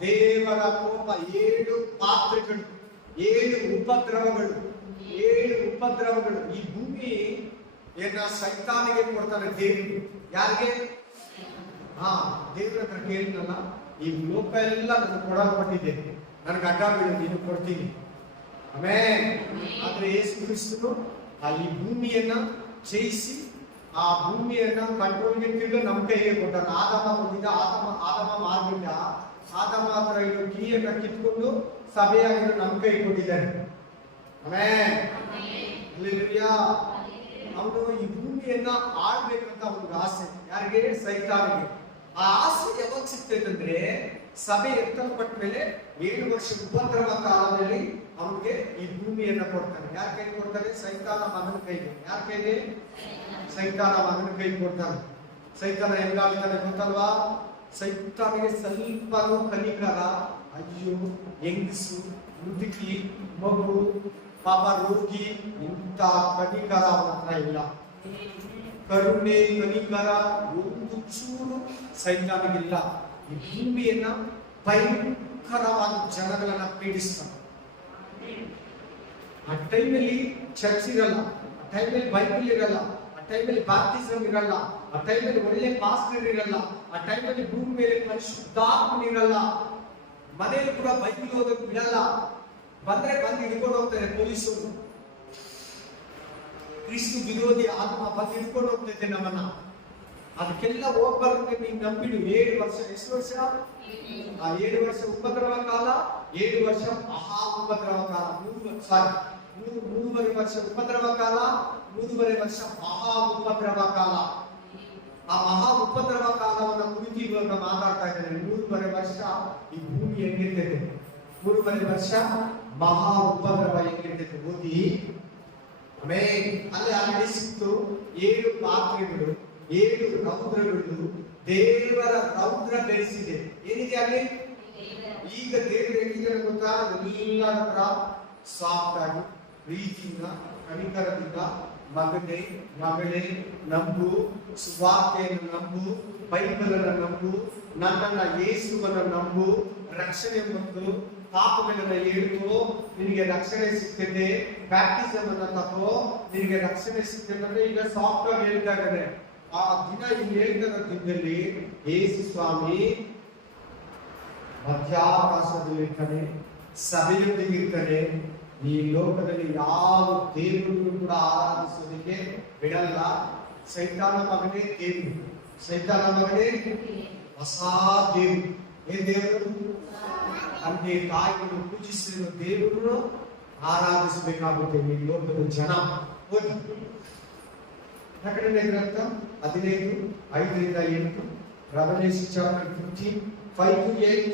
ದೇವರ ಕೋಪ. 7 ಪಾತ್ರೆಗಳು, 7 ಉಪದ್ರವಗಳು, 7 ಉಪದ್ರವಗಳು. ಈ ಭೂಮಿ ಸೈತಾನಿಗೆ ಕೊಡ್ತಾನೆ ದೇವರು. ಯಾರಿಗೆ? ದೇವರ ಹತ್ರ ಕೇಳಿನಲ್ಲ, ಈ ಲೋಕ ಎಲ್ಲ ನನಗೆ ಕೊಡಲ್ಪಟ್ಟಿದೆ, ನನಗೆ ಅಡ್ಡ ಬೀಳು, ನೀನು ಕೊಡ್ತೀನಿ. ಆಮೇಲೆ ಆದ್ರೆ ಯೇಸು ಕ್ರಿಸ್ತನು ಈ ಭೂಮಿಯನ್ನ ಜಯಿಸಿ ಆ ಭೂಮಿಯನ್ನ ಕಂಟ್ರೋಲ್ಗೆ ತಿರುಗ ನಮ್ಮ ಕೈಗೆ ಕೊಟ್ಟಾನ. ಆದಮ ಬಂದಿದ್ದ, ಆದಮ ಮಾರ್ಬಿಟ್ಟ. ಆದಮ ಹತ್ರ ಇರೋ ಕೀಯನ್ನ ಕಿತ್ಕೊಂಡು ಸಭೆಯಾಗಿರೋ ನಮ್ಮ ಕೈ ಕೊಟ್ಟಿದ್ದಾನೆ. ಅವನು ಈ ಭೂಮಿಯನ್ನ ಆಳ್ಬೇಕಂತ ಅವನಿಗೆ ಆಸೆ. ಯಾರಿಗೆ? ಸೈತಾನಿಗೆ. ಆ ಆಸೆ ಯಾವಾಗ ಸಿಗ್ತೈತಂದ್ರೆ, ಸಭೆ ಎತ್ತಲ್ಪಟ್ಟ ಮೇಲೆ 7 ವರ್ಷ ಉಪದ್ರವ ಕಾಲದಲ್ಲಿ ಅವನಿಗೆ ಈ ಭೂಮಿಯನ್ನ ಕೊಡ್ತಾನೆ. ಯಾರ ಕೈ ಕೊಡ್ತಾನೆ? ಸೈತಾನ ಮಗನ ಕೈಗೆ. ಯಾರ ಕೈಗೆ? ಸೈತಾನ ಮಗನ ಕೈ ಕೊಡ್ತಾನೆ. ಸೈತಾನ ಹೆಂಗಾಗ್ತಾನೆ ಗೊತ್ತಲ್ವಾ? ಸೈತಾನಿಗೆ ಸ್ವಲ್ಪನೂ ಕನಿಕರ, ಅಯ್ಯೋ ಹೆಂಗಸು, ಮುದುಕಿ, ಮಗು, ಪಾಪ ರೋಗಿ, ಇಂಥ ಕನಿಕರ ಅವನ ಹತ್ರ ಇಲ್ಲ. ಕರುಣೆ, ಕನಿಕರ ಒಂದು ಚೂರು ಸೈತಾನಿಗಿಲ್ಲ. ಈ ಭೂಮಿಯನ್ನ ಭಯಂಕರವಾದ ಜನಗಳನ್ನ ಪೀಡಿಸ್ತಾನೆ. ಆ ಟೈಮಲ್ಲಿ ಚರ್ಚ್ ಇರಲ್ಲ, ಆ ಟೈಮಲ್ಲಿ ಬೈಬಲ್ ಇರಲ್ಲ, ಆ ಟೈಮಲ್ಲಿ ಬ್ಯಾಪ್ಟಿಸಮ್ ಇರಲ್ಲ, ಆ ಟೈಮಲ್ಲಿ ಒಳ್ಳೆ ಪಾಸ್ಟರ್ ಇರಲ್ಲ, ಆ ಟೈಮಲ್ಲಿ ಭೂಮಿ ಮೇಲೆ ಪರಿಶುದ್ಧಾತ್ಮ ಇರಲ್ಲ. ಮನೆಯಲ್ಲಿ ಕೂಡ ಬೈಬಲ್ ಓದೋಕೆ ಬಿಡಲ್ಲ. ಬಂದ್ರೆ ಬಂದು ಹಿಡ್ಕೊಂಡು ಹೋಗ್ತಾರೆ ಪೊಲೀಸರು. ಕ್ರಿಸ್ತು ವಿರೋಧಿ ಆತ್ಮ ಬಂದು ಹಿಡ್ಕೊಂಡು ಹೋಗ್ತೈತೆ ನಮ್ಮನ್ನ. ಅದಕ್ಕೆಲ್ಲ ಹೋಗ್ಬಾರ್ದು. ನೀನು ನಂಬಿಡು. 7 ವರ್ಷ, ಎಷ್ಟು ವರ್ಷ? 7 ವರ್ಷ ಉಪದ್ರವ ಕಾಲ, 7 ವರ್ಷ ಮಹಾ ಉಪದ್ರವ ಕಾಲ. 3.5 ವರ್ಷ ಉಪದ್ರವ ಕಾಲ, 3.5 ವರ್ಷ ಮಹಾ ಉಪದ್ರವ ಕಾಲ. ಆ ಮಹಾ ಉಪದ್ರವ ಕಾಲವನ್ನ ಕುರಿತು ಇವಾಗ ಮಾತಾಡ್ತಾ ಇದ್ದೇನೆ. 3.5 ವರ್ಷ ಈ ಭೂಮಿ ಹೆಂಗಿರ್ತೈತೆ, 3.5 ವರ್ಷ ಮಹಾ ಉಪದ್ರವ ಹೆಂಗಿರ್ತೈತೆ ಓದಿ. ಅಲ್ಲಿ ಅಲ್ಲಿ ಸಿಕ್ತು 7 ಪಾತ್ರೆಗಳು, 7 ರೌದ್ರಗಳು. ದೇವರ ರೌದ್ರ ಬೆಳೆಸಿದೆ. ಏನಿದೆ ಅಲ್ಲಿ? ಈಗ ದೇವರು ಹೆಂಗಿದ್ದಾರೆ ಗೊತ್ತಾ? ಎಲ್ಲರ ಹತ್ರ ಸಾಫ್ಟ್ ಆಗಿ, ಪ್ರೀತಿಯಿಂದ, ಕನಿಕರದಿಂದ, ಮಗನೇ ಮಗಳೇ ನಂಬು, ಸುವಾರ್ತೆಯನ್ನು ನಂಬು, ಬೈಬಲನ್ನು ನಂಬು, ನನ್ನನ್ನ ಯೇಸುವನ್ನ ನಂಬು, ರಕ್ಷಣೆ ಬಂದು ಪಾಪಗಳನ್ನ ಹೇಳ್ಕೋ, ನಿನಗೆ ರಕ್ಷಣೆ ಸಿಗ್ತದೆ. ಬ್ಯಾಪ್ಟಿಸಮ್ ಅನ್ನ ತಗೋ, ನಿನಗೆ ರಕ್ಷಣೆ ಸಿಗ್ತದೆ ಅಂದ್ರೆ ಈಗ ಸಾಫ್ಟ್ ಆಗಿ ಹೇಳ್ತಾ ಇದ್ದಾರೆ. ಆ ದಿನ ಇಲ್ಲಿ ಹೇಳ್ತಾರ ದಿನದಲ್ಲಿ ಯೇಸು ಸ್ವಾಮಿ ಮಧ್ಯಾಕಾಶದಲ್ಲಿರ್ತಾನೆ, ಸಭೆಯೊಂದಿಗಿರ್ತಾನೆ. ಈ ಲೋಕದಲ್ಲಿ ಯಾವ ದೇವರನ್ನು ಕೂಡ ಆರಾಧಿಸೋದಕ್ಕೆ ಬಿಡಲ್ಲ. ಸೈತಾನ ಮಗನೇ ದೇವರು, ಸೈತಾನ ಮಗನೇ ಹೊಸ ದೇವರು. ಏನ್ ದೇವರು? ತಂದೆ ತಾಯಿಯನ್ನು ಪೂಜಿಸಿರುವ ದೇವರನ್ನು ಆರಾಧಿಸಬೇಕಾಗುತ್ತೆ ಈ ಲೋಕದ ಜನ. ಓದಿ ಪ್ರಕಟಣೆ ಗ್ರಂಥ 15:5-8, ರೆವಲ್ಯೂಷನ್ ಚಾಪ್ಟರ್ 15:5-8.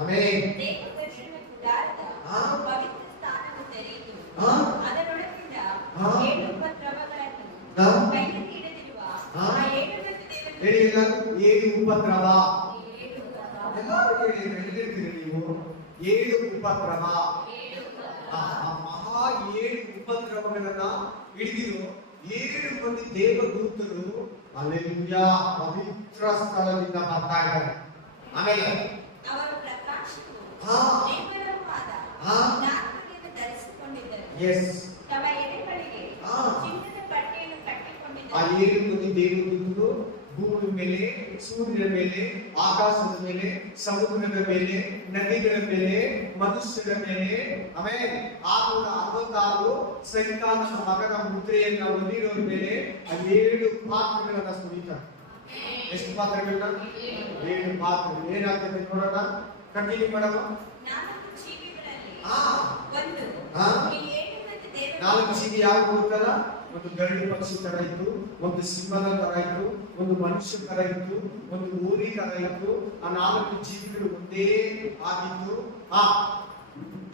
ಆಮೆನ್. ಏಳು ಉಪದ್ರವ. ಎಲ್ಲರೂ ಹೇಳಿರ್ತೀರಿ ನೀವು. 7 ಉಪದ್ರವ. ಮಹಾ 7 ಉಪದ್ರವಗಳನ್ನ ಹಿಡಿದಿರು 7 ಮಂದಿ ದೇವದೂತರು ಅಲ್ಲೆಲ್ಲೂಯಾ ಪವಿತ್ರ ಸ್ಥಳದಿಂದ ಬರ್ತಾ ಇದ್ದಾರೆ. ಆಮೇಲೆ ಅವರು ಪ್ರಕಾಶವು ದೇವರವಾದ ಜ್ಞಾನವನ್ನು ಧರಿಸಿಕೊಂಡಿದ್ದರು. ಎಸ್. ತಮ್ಮ ಎದೆಗಳಿಗೆ ಚಿನ್ನದ ಪಟ್ಟಿಯನ್ನು ಕಟ್ಟಿಕೊಂಡಿದ್ದರು. ಆ 7 ಮಂದಿ ದೇವದೂತರು ಭೂಮಿ ಮೇಲೆ, ಸೂರ್ಯನ ಮೇಲೆ, ಆಕಾಶದ ಮೇಲೆ, ಸಮುದ್ರದ ಮೇಲೆ, ನದಿಗಳ ಮೇಲೆ, ಮನುಷ್ಯರ ಮೇಲೆ, ಆಮೇಲೆ 666 ಸೈತಾನನ ಮಗನ ಮುದ್ರೆಯನ್ನ ಹೊಂದಿರೋರ ಮೇಲೆ ಆ 7 ಪಾತ್ರಗಳನ್ನ ಸುರಿತಾರೆ. ಎಷ್ಟು ಪಾತ್ರಗಳನ್ನ? 7 ಪಾತ್ರ. ಏನಾಗ್ತದೆ ನೋಡೋಣ, ಕಂಟಿನ್ಯೂ ಮಾಡೋಣ. 4 ಜೀವಿಗಳಲ್ಲಿ ಹಾ ಈ 7 ಮಂದಿ ದೇವದೂತರು 4 ಜೀವಿ ಯಾವ ಗೊತ್ತಲ್ಲ? ಒಂದು ಗರುಡಿ ಪಕ್ಷಿ ತರ ಇತ್ತು, ಒಂದು ಸಿಂಹದ ತರ ಇತ್ತು, ಒಂದು ಮನುಷ್ಯ ತರ ಇತ್ತು, ಒಂದು ಊರಿ ತರ ಇತ್ತು. ಆ 4 ಜೀವಿಗಳು ಒಂದೇ ಆಗಿತ್ತು.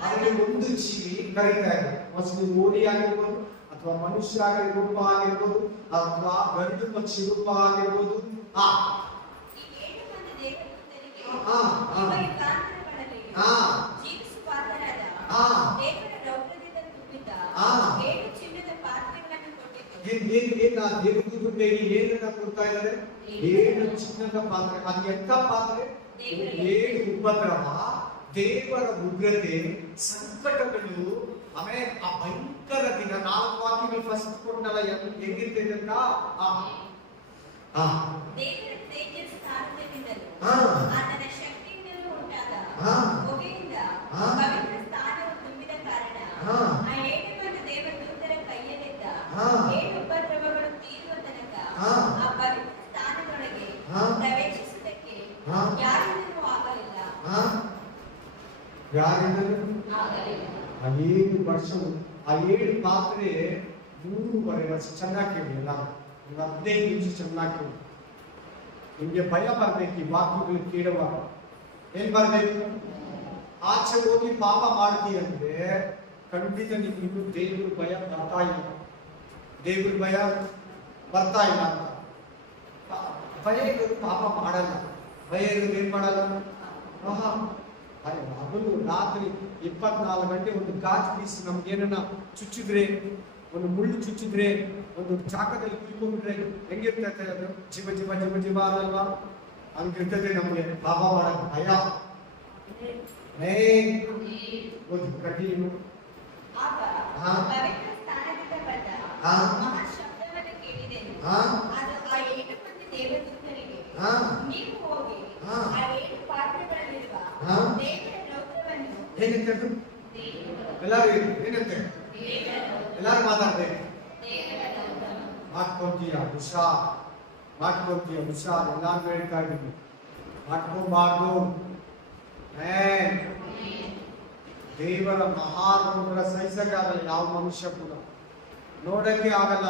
ಅದರಲ್ಲಿ ಒಂದು ಜೀವಿ ಕರೀತಾ ಇದೆ, ಮೋಸ್ಟ್ಲಿ ಊರಿ ಆಗಿರ್ಬೋದು, ಅಥವಾ ಮನುಷ್ಯ ರೂಪ ಆಗಿರ್ಬೋದು, ಅಥವಾ ಗರುಡು ಪಕ್ಷಿ ರೂಪ ಆಗಿರ್ಬೋದು. ಈ 7 ಮಂದಿ ದೇವದೂತರಿಗೆ ಯುಗಾಂತರಗಳಲ್ಲಿ ಜೀವಿಸುವಾತನಾದ ದೇವರ ರೌದ್ರದಿಂದ ತುಂಬಿದ 7 ಚಿನ್ನದ ಪಾತ್ರೆಗಳನ್ನು ಕೊಟ್ಟಿತು. ದೇವದೂತರಿಗೆ ಏನನ್ನ ಕೊಡ್ತಾ ಇದ್ದಾರೆ? 7 ಚಿನ್ನದ ಪಾತ್ರೆ. ಅದು ಎಂತ ಪಾತ್ರೆ? 7 ಉಪದ್ರವ, ದೇವರ ಉಗ್ರತೆ, ಸಂಕಟಗಳು, ಆಮೇಲೆ ಆ ಭಯಂಕರ ದಿನ. 4 ವಾಕ್ಯಗಳು ಫಸ್ಟ್ ಕೊಟ್ಟಲ್ಲ, ಹೆಂಗಿರ್ತೈತೆ ಅಂತ. ದೇವರ ತೇಜಸ್ಸು ಸಾರುವುದರಿಂದಲೂ ಆತನ ಶಕ್ತಿಯಿಂದಲೂ ಉಂಟಾದ ಹೊಗೆಯಿಂದ ಪವಿತ್ರ ಸ್ಥಾನವು ತುಂಬಿದ ಕಾರಣ ಆ 7 ಮಂದಿ ದೇವದೂತರ ಕೈಯಲ್ಲಿದ್ದ 7 ಉಪದ್ರವಗಳು ತೀರುವ ತನಕ ಆ ಪವಿತ್ರ ಸ್ಥಾನದೊಳಗೆ ಪ್ರವೇಶಿಸುವುದಕ್ಕೆ ಯಾರಿಂದಲೂ ಆಗಲಿಲ್ಲ. ಯಾರಿಂದಲೂ ಆಗಲಿಲ್ಲ. ಆ 7 ವರ್ಷ, ಆ 7 ಪಾತ್ರೆ 3.5 ವರ್ಷ. ಚೆನ್ನಾಗಿ ಕೇಳಿ ಎಲ್ಲ, 15 ನಿಮಿಷ ಚೆನ್ನಾಗಿ ಕೇಳಿ. ನಿಮ್ಗೆ ಭಯ ಬರ್ಬೇಕು ಈ ವಾಕ್ಯಗಳು ಕೇಳುವಾಗ. ಏನ್ ಬರ್ಬೇಕು? ಆಚೆ ಹೋಗಿ ಪಾಪ ಮಾಡ್ತೀಯ ಅಂದ್ರೆ ಖಂಡಿತ ನಿಮ್ಗೆ ದೇವ್ರ ಭಯ ಬರ್ತಾ ಇಲ್ಲ. ದೇವ್ರ ಭಯ ಬರ್ತಾ ಇಲ್ಲ ಅಂತ. ಭಯ ಇರೋದು ಪಾಪ ಮಾಡಲ್ಲ. ಭಯ ಇರೋದು ಏನ್ ಮಾಡಲ್ಲ? ಹಗಲು ರಾತ್ರಿ 24 ಗಂಟೆ ಒಂದು ಗಾಜ್ ಪೀಸ್ ನಮ್ಗೇನ ಚುಚ್ಚಿದ್ರೆ, ಒಂದು ಮುಳ್ಳು ಚುಚ್ಚಿದ್ರೆ, ಒಂದು ಚಾಕದಲ್ಲಿ ಕುಯ್ಕೊಂಡ್ಬಿಟ್ರೆ ಹೆಂಗಿರ್ತೈತೆ ಅದು? ಜೀವ ಜೀವ ಜೀವ ಜೀವ ಅನ್ನಲ್ವಾ? ಹಂಗಿರ್ತದೆ ನಮ್ಗೆ ಪಾಪ ಮಾಡಕ್ ಭಯ. ಕಂಟಿನ್ಯೂ. ಆಗ ಪವಿತ್ರ ಸ್ಥಾನದಿಂದ ಬಂದ ಮಹಾಶಬ್ದವನ್ನು ಕೇಳಿದೆನು. ಅದು ಆ 7 ಮಂದಿ ದೇವದೂತರಿಗೆ, ನೀವು ಹೋಗಿ ಆ 7 ಪಾತ್ರೆಗಳಲ್ಲಿರುವ ದೇವರ ರೌದ್ರವನ್ನು ಏನಂತ ಎಲ್ಲರೂ ಏನಂತೆ ಎಲ್ಲರೂ ಮಾತಾಡ್ಬೇಕು. ಮಾಡ್ಕೊಂತೀಯ ಹುಷಾರ್, ಮಾಡ್ಕೊಂತೀಯ ಹುಷಾರ್. ಎಲ್ಲಾರು ಹೇಳ್ತಾ ಇದ್ದೀವಿ, ಮಾಡ್ಕೊಬಾರ್ದು. ದೇವರ ಮಹಾರೌದ್ರ ಸಹಿಸಕ್ಕೆ ಆಗಲ್ಲ ಯಾವ ಮನುಷ್ಯ ಕೂಡ, ನೋಡಕ್ಕೆ ಆಗಲ್ಲ.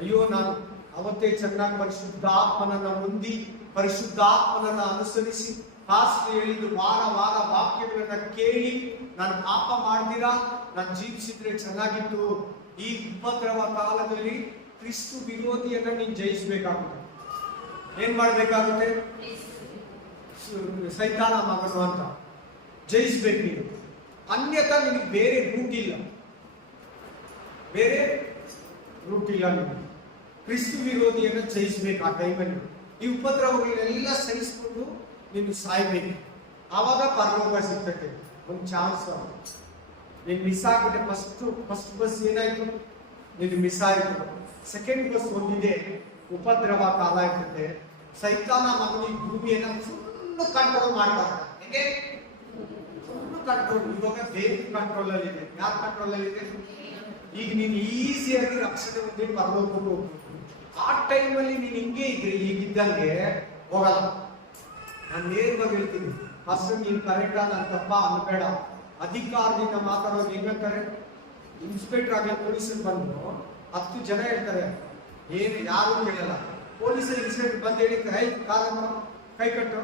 ಅಯ್ಯೋ, ನಾನು ಅವತ್ತೇ ಚೆನ್ನಾಗಿ ಪರಿಶುದ್ಧಾತ್ಮನನ್ನ ಹೊಂದಿ, ಪರಿಶುದ್ಧಾತ್ಮನನ್ನ ಅನುಸರಿಸಿ, ಪಾಸ್ಟರ್ ಹೇಳಿದ್ದು ವಾರ ವಾರ ವಾಕ್ಯಗಳನ್ನ ಕೇಳಿ ನಾನು ಪಾಪ ಮಾಡ್ದಿರಾ ನಾನು ಜೀವಿಸಿದ್ರೆ ಚೆನ್ನಾಗಿತ್ತು. ಈ ಉಪದ್ರವ ಕಾಲದಲ್ಲಿ ಕ್ರಿಸ್ತು ವಿರೋಧಿಯನ್ನ ನೀನು ಜಯಿಸಬೇಕಾಗುತ್ತೆ. ಏನ್ ಮಾಡ್ಬೇಕಾಗುತ್ತೆ? ಸೈತಾನ ಮಗನು ಅಂತ ಜಯಿಸ್ಬೇಕು ನೀನು. ಅನ್ಯತಾ ನಿನಗೆ ಬೇರೆ ರೂಟ್ ಇಲ್ಲ, ಬೇರೆ ರೂಟ್ ಇಲ್ಲ. ನೀವು ಕ್ರಿಸ್ತು ವಿರೋಧಿಯನ್ನ ಜಯಿಸ್ಬೇಕು. ಆ ಟೈಮಲ್ಲಿ ಈ ಉಪದ್ರವಗಳನ್ನೆಲ್ಲ ಸಹಿಸ್ಕೊಂಡು ನೀನು ಸಾಯ್ಬೇಕು. ಆವಾಗ ಪರಲೋಕ ಸಿಗ್ತದೆ. ಒಂದು ಚಾನ್ಸ್ ನೀನು ಮಿಸ್ ಆಗ್ಬಿಟ್ಟೆ. ಫಸ್ಟ್ ಬಸ್ ಏನಾಯ್ತು? ನೀನು ಮಿಸ್ ಆಯ್ತು. ಸೆಕೆಂಡ್ ಬಸ್ ಒಂದಿದೆ, ಉಪದ್ರವ ಕಾಲ ಇರ್ತದೆ. ಸೈತಾನ ಮಗನಿಗೆ ಭೂಮಿಯನ್ನ ಫುಲ್ ಕಂಟ್ರೋಲ್ ಮಾಡ್ತಾರೆ. ಹೇಗೆ? Full control. ಇವಾಗ ದೇವ್ರ ಕಂಟ್ರೋಲ್ ಅಲ್ಲಿ ಇದೆ. ಯಾರ ಕಂಟ್ರೋಲ್ ಅಲ್ಲಿ ಇದೆ? ಈಗ ನೀನು ಈಸಿಯಾಗಿ ರಕ್ಷಣೆ ಹೊಂದಿ ಪರಲೋಕಕ್ಕೆ ಹೋಗ್ಬೋದು. ಆ ಟೈಮಲ್ಲಿ ನೀನು ಹಿಂಗೆ ಇದ್ರೆ ಈಗಿದ್ದಂಗೆ ಹೋಗಲ್ಲ. ನಾನು ನೇರವಾಗಿ ಹೇಳ್ತೀನಿ, ಫಸ್ಟ್ ನೀನು ಕರೆಕ್ಟ್ ಆದ ತಪ್ಪ ಅನ್ಬೇಡ. ಅಧಿಕಾರದಿಂದ ಮಾತಾಡೋದು ಹೆಂಗಂತಾರೆ? ಇನ್ಸ್ಪೆಕ್ಟರ್ ಆಗಲಿ ಪೊಲೀಸರು ಬಂದು 10 ಜನ ಹೇಳ್ತಾರೆ, ಏನು ಯಾರು ಕೇಳಲ್ಲ. ಪೊಲೀಸರು ಇನ್ಸ್ಪೆಕ್ಟರ್ ಬಂದು ಹೇಳಿದ್ರೆ ಕಾರಣ ಕೈ ಕಟ್ಟು,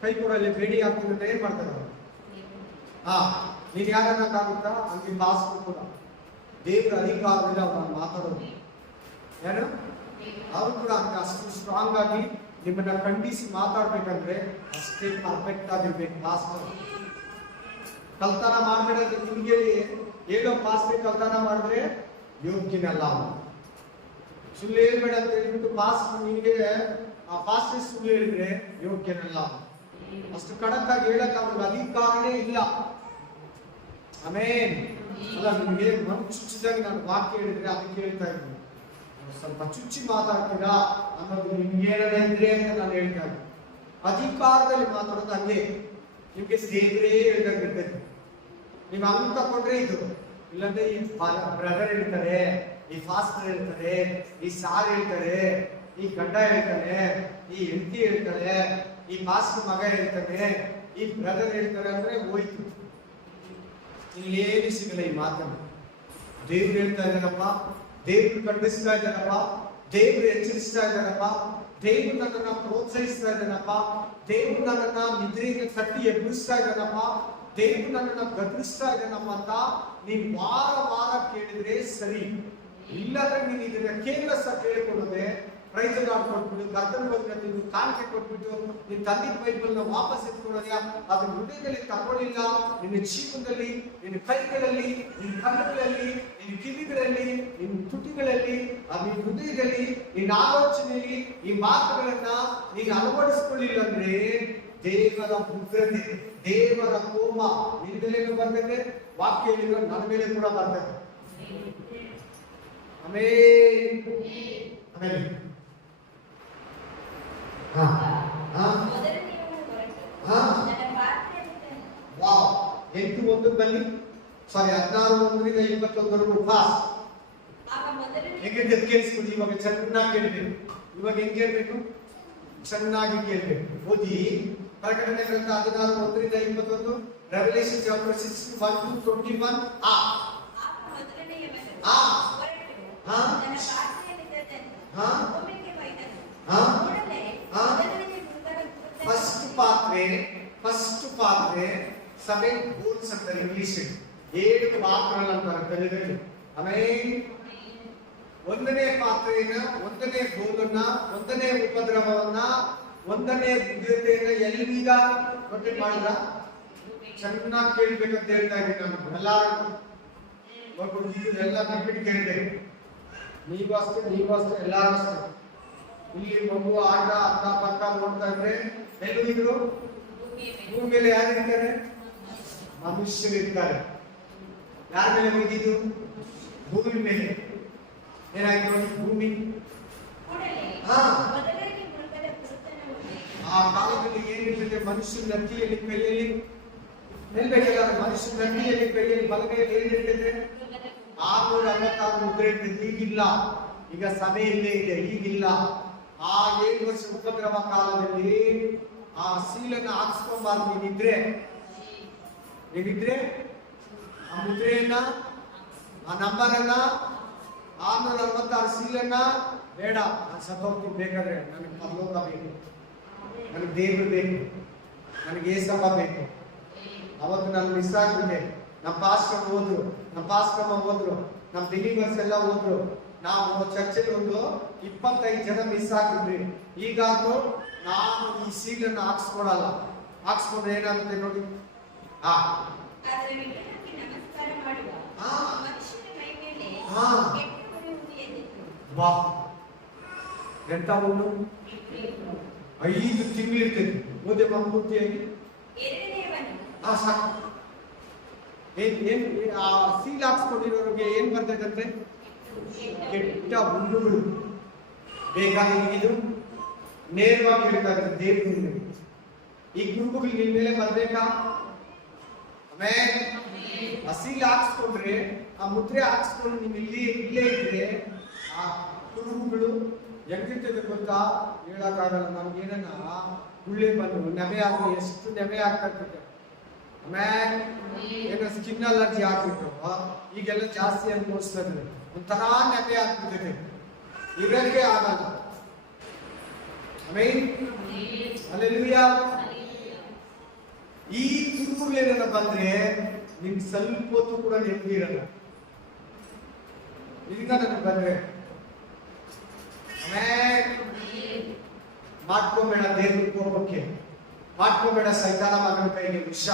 ಕೈ ಕೊಡಲ್ಲಿ ಬೇಡಿ ಆಗ್ತೀನಿ ಅಂತ ಏನ್ ಮಾಡ್ತಾರೆ ಅವರು? ನೀನು ಯಾರನ್ನಕ್ಕಾಗುತ್ತಾ? ಹಂಗೆ ಬಾಸ್ ಕೂಡ ದೇವರ ಅಧಿಕಾರದಿಂದ ಅವ್ರನ್ನ ಮಾತಾಡೋದು. ಏನು ಅವರು ಕೂಡ ಹಂಗೆ ಅಷ್ಟು ಸ್ಟ್ರಾಂಗ್ ಆಗಿ ನಿಮ್ಮನ್ನ ಖಂಡಿಸಿ ಮಾತಾಡ್ಬೇಕಂದ್ರೆ ಅಷ್ಟೇ ಪರ್ಫೆಕ್ಟ್ ಆಗಿರ್ಬೇಕು. ಪಾಸ್ಟರ್ ಕಲ್ತಾನ ಮಾಡ್ಬೇಡಂದ್ರೆ ನಿಮ್ಗೆ ಏನೋ ಪಾಸ್ಟರ್ ಕಲ್ತಾನ ಮಾಡಿದ್ರೆ ಯೋಗ್ಯನಲ್ಲ. ಸುಳ್ಳು ಹೇಳ್ಬೇಡ ಅಂತ ಹೇಳ್ಬಿಟ್ಟು ಪಾಸ್ಟರ್ ನಿನಗೆ ಆ ಪಾಸ್ಟರ್ ಸುಳ್ಳು ಹೇಳಿದ್ರೆ ಯೋಗ್ಯನಲ್ಲ. ಅಷ್ಟು ಖಡಕ್ ಆಗಿ ಹೇಳಕ್ ಅವ್ರಿಗೆ ಅಧಿಕಾರನೇ ಇಲ್ಲ. ಆಮೇನ್. ಅಲ್ಲ, ನಿಮ್ಗೆ ಮನಸ್ಸು ಚುಚ್ಚಿದಾಗ ನಾನು ವಾಕ್ಯ ಹೇಳಿದ್ರೆ ಅದಕ್ಕೆ ಹೇಳ್ತಾ ಇದ್ದೀನಿ. ಸ್ವಲ್ಪ ಚುಚ್ಚಿ ಮಾತಾಡ್ತೀರಾ ಅನ್ನೋದು ನಿಮ್ಗೇನೇ ಇದ್ರೆ ಅಂತ ನಾನು ಹೇಳ್ತಾ ಇದ್ದೆ. ಅಧಿಕಾರದಲ್ಲಿ ಮಾತಾಡೋದು ಹಂಗೆ, ನಿಮ್ಗೆ ಸೇವ್ರೇ ಹೇಳ್ದಂಗಿರ್ತೈತೆ. ನೀವು ಹಂಗ್ ತಕೊಂಡ್ರೆ ಇದು, ಇಲ್ಲಾಂದ್ರೆ ಈ ಬ್ರದರ್ ಹೇಳ್ತಾರೆ, ಈ ಫಾಸ್ಟರ್ ಹೇಳ್ತಾರೆ, ಈ ಸಾರ್ ಹೇಳ್ತಾರೆ, ಈ ಗಂಡ ಹೇಳ್ತಾನೆ, ಈ ಹೆಂಡತಿ ಹೇಳ್ತಾನೆ, ಈ ಮಾಸ್ಟರ್ ಮಗ ಹೇಳ್ತಾನೆ, ಈ ಬ್ರದರ್ ಹೇಳ್ತಾರೆ ಅಂದ್ರೆ ಹೋಯ್ತು, ಇಲ್ಲೇನು ಸಿಗಲ್ಲ ಈ ಮಾತನ್ನು. ದೇವ್ರು ಹೇಳ್ತಾ ಇದ್ದಾರಪ್ಪ, ದೇವ್ರು ಖಂಡಿಸ್ತಾ ಇದ್ದಾರಪ್ಪ, ದೇವ್ರು ಎಚ್ಚರಿಸ್ತಾ ಇದ್ದಾರಪ್ಪ, ದೇವ್ರು ನನ್ನನ್ನ ಪ್ರೋತ್ಸಾಹಿಸ್ತಾ ಇದ್ದಾನಪ್ಪ, ದೇವ್ರು ನನ್ನನ್ನ ನಿದ್ರೆಗೆ ಕಟ್ಟಿ ಎಬ್ಬಿಸ್ತಾ ಇದ್ದಾನಪ್ಪ, ದೇವ್ರು ನನ್ನನ್ನ ಗದರಿಸ್ತಾ ಇದ್ದಾನಪ್ಪ ಅಂತ ನೀವು ವಾರ ವಾರ ಕೇಳಿದ್ರೆ ಸರಿ. ಇಲ್ಲಾಂದ್ರೆ ನೀನು ಇದನ್ನ ಕೇವಲ ಸಹ ಕೇಳಿಕೊಳ್ಳದೆ ಪ್ರೈಸ್ ಲಾರ್ಡ್ ಕೊಟ್ಬಿಟ್ಟು ಕರ್ತನ ಬಗ್ಗೆ ನೀವು ಕಾಣಿಕೆ ಕೊಟ್ಬಿಟ್ಟು ನಿನ್ನ ತಂದೆ ಬೈಬಲ್ನ ವಾಪಸ್ ಎತ್ಕೊಳ್ಳೋದ್ಯಾ, ಅದು ಹೃದಯದಲ್ಲಿ ತಗೊಳ್ಳಿಲ್ಲ. ನಿನ್ನ ಜೀವನದಲ್ಲಿ, ನಿನ್ನ ಕೈಗಳಲ್ಲಿ, ನಿನ್ನ ಕಣ್ಣುಗಳಲ್ಲಿ, ನಿನ್ನ ಕಿವಿಗಳಲ್ಲಿ, ನಿನ್ನ ತುಟಿಗಳಲ್ಲಿ, ನಿನ್ನ ಹೃದಯದಲ್ಲಿ, ನಿನ್ನ ಆಲೋಚನೆಯಲ್ಲಿ ಈ ಮಾತುಗಳನ್ನ ನೀನು ಅಳವಡಿಸ್ಕೊಳ್ಳಿಲ್ಲ ಅಂದ್ರೆ ದೇವರ ಉಗ್ರತೆ, ದೇವರ ಕೋಪ ನಿನ್ನ ಮೇಲೇನು ಬರ್ತದೆ, ವಾಕ್ಯ ಹೇಳಿರೋ ನನ್ನ ಮೇಲೆ ಕೂಡ ಬರ್ತದೆ. ಆಮೇಲೆ ವಾವ್ 8:1 ಸಾರಿ 16:1-21 ಫಾಸ್ಟ್ ಹೆಂಗೆ ಕೇಳಿಸ್ಕೊಳ್ಳಿ. ಇವಾಗ ಚೆನ್ನಾಗಿ ಕೇಳಬೇಕು. ಇವಾಗ ಹೆಂಗ್ ಕೇಳಬೇಕು? ಚೆನ್ನಾಗಿ ಕೇಳಬೇಕು. ಓದಿ ಪ್ರಕಟಣೆ ಗ್ರಂಥ 16:1-21, ರೆವಲ್ಯೂಷನ್ ಚಾಪ್ಟರ್ 6:1-21. ಫಸ್ಟ್ ಪಾತ್ರೆ 7 ಬೌಲ್ಸ್ ಅಂತಾರೆ ಇಂಗ್ಲಿಷ್, 7 ಪಾತ್ರೆಗಳು ಅಂತಾರೆ ತೆಲುಗಲ್ಲಿ. ಆಮೇಲೆ ಒಂದನೇ ಪಾತ್ರೆಯನ್ನ, ಒಂದನೇ ಗೋಲನ್ನ, ಒಂದನೇ ಉಪದ್ರವವನ್ನ, ಒಂದನೇ ಉದ್ಯೋಗತೆಯನ್ನ ಎಲ್ಲಿಗ ರೊಟೇಟ್ ಮಾಡಿದ್ರ ಚೆನ್ನಾಗಿ ಕೇಳ್ಬೇಕಂತ ಹೇಳ್ತಾ ಇದ್ದೀನಿ ನಾನು. ಎಲ್ಲಾರು ಎಲ್ಲ ಬಿಟ್ಬಿಟ್ಟು ಕೇಳ್ಬೇಕು. ನೀವು ಅಷ್ಟೇ ಎಲ್ಲಾರು ಅಷ್ಟೇ. ಇಲ್ಲಿ ಮಗು ಆಟ ಅಕ್ಕ ಪಕ್ಕ ನೋಡ್ತಾ ಇದ್ರೆ ಎಲ್ಲೂ ಭೂಮಿ ಮೇಲೆ ಯಾರು ಇರ್ತಾರೆ? ಮನುಷ್ಯರು ಇರ್ತಾರೆ. ಯಾರ ಮೇಲೆ ಹೋಗಿದ್ದು? ಭೂಮಿ ಮೇಲೆ. ಏನಾಯ್ತು ನೋಡಿ ಭೂಮಿ. ಆ ಕಾಲದಲ್ಲಿ ಏನಿರ್ತದೆ? ಮನುಷ್ಯನ ನದಿಯಲ್ಲಿ ಕೈಯಲ್ಲಿ ನಿಲ್ಬೇಕಲ್ಲ, ಮನುಷ್ಯನ ನದಿಯಲ್ಲಿ ಕೈಯಲ್ಲಿ ಬಲಗೈಯಲ್ಲಿ ಏನಿರ್ತದೆ? 666 ಮುದ್ರೆ ಇರ್ತದೆ. ಈಗಿಲ್ಲ, ಈಗ ಸಭೆ ಇಲ್ಲೇ ಇದೆ, ಈಗಿಲ್ಲ. ಆ 7 ವರ್ಷ ಉಪದ್ರವ ಕಾಲದಲ್ಲಿ ಆ ಸೀಲನ್ನ ಹಾಕ್ಸ್ಕೊಂಬಾರ್ದು. ನೀವಿದ್ರೆ ಆ ಮುದ್ರೆಯನ್ನ, ಆ ನಂಬರನ್ನ, 666 ಸೀಲನ್ನ ಬೇಡ, ನಾನು ಸತ್ತೋಗ್ತೀನಿ, ಬೇಕಾದ್ರೆ ನನಗೆ ಪರಲೋಕ ಬೇಕು, ನನಗೆ ದೇವರು ಬೇಕು, ನನಗೆ ಏಸಪ್ಪ ಬೇಕು. ಅವತ್ತು ನಾನು ಮಿಸ್ ಆಗ್ಬಿಟ್ಟೆ. ನಮ್ಮ ಪಾಸ್ಟರ್ ಹೋದ್ರು, ನಮ್ಮ ಪಾಸ್ಟಮ್ಮ ಹೋದ್ರು, ನಮ್ಮ ಬಿಲೀವರ್ಸ್ ಎಲ್ಲ ಹೋದ್ರು. ನಾವು ಚರ್ಚೆಗೆ ಒಂದು 25 ಜನ ಮಿಸ್ ಆಗ್ಬಿಟ್ರಿ. ಈಗಾದ್ರೂ ನಾನು ಈ ಸೀಲನ್ನು ಹಾಕ್ಸ್ಕೊಳಲ್ಲ. ಹಾಕ್ಸ್ಕೊಂಡ್ರೆ ಏನಾಗುತ್ತೆ ನೋಡಿ. ಎಂತ ಒಂದು 5 ತಿಂಗಳಿರ್ತೈತಿ. ಓದೆ ಪೂರ್ತಿಯಾಗಿ ಸಾಕು. ಆ ಸೀಲ್ ಹಾಕ್ಸ್ಕೊಂಡಿರೋರಿಗೆ ಏನ್ ಬರ್ತೈತಂದ್ರೆ ಕೆಟ್ಟ ಹುಣ್ಣುಗಳು. ಬೇಕಾಗಿದ್ದು ನೇರವಾಗಿ ಹೇಳ್ತಾ ಇದ್ದಾರೆ ದೇವ್ರ. ಈ ಗುಂಪುಗಳು ನಿನ್ ಮೇಲೆ ಬರ್ಬೇಕಾ? ಆಮೇಲೆ ಆ ಸೀಲ್ ಹಾಕ್ಸ್ಕೊಂಡ್ರೆ, ಆ ಮುದ್ರೆ ಹಾಕ್ಸ್ಕೊಂಡು ನೀವು ಇಲ್ಲೇ ಇದ್ರೆ ಆ ಕುರುಹುಗಳು ಹೆಂಗಿರ್ತದೆ ಗೊತ್ತಾ? ಹೇಳಕ್ಕಾಗಲ್ಲ. ನಮ್ಗೇನ ಗುಳ್ಳೆ ಬಂದು ನೆವೆ ಆಗಿ ಎಷ್ಟು ನೆವೆ ಆಗ್ತಾ ಇರ್ತದೆ. ಆಮೇಲೆ ಏನೋ ಸ್ಕಿನ್ ಅಲರ್ಜಿ ಆಗ್ಬಿಟ್ಟು ಈಗೆಲ್ಲ ಜಾಸ್ತಿ ಅನ್ಭವಿಸ್ತಾ ಇದ್ರೆ ಒಂಥರ ನೆವೆ ಆಗ್ಬಿಟ್ಟಿದೆ, ಇರಕ್ಕೆ ಆಗಲ್ಲ. ಆಮೇಲೆ ಅಲ್ಲೆಲ್ಲೂಯಾ. ಈ ತುರುಕುಗಳೇನ ಬಂದ್ರೆ ನಿಮ್ಗೆ ಸ್ವಲ್ಪ ಹೊತ್ತು ಕೂಡ ನೆಮ್ಮದಿ ಇರಲ್ಲ. ಇದರಿಂದ ನನಗೆ ಬಂದ್ರೆ ಮಾಡ್ಕೋಬೇಡ ದೇವ್ರ ಕೋಪಕ್ಕೆ, ಮಾಡ್ಕೋಬೇಡ ಸೈತಾನ ಮಗನ ಕೈಗೆ. ವಿಷ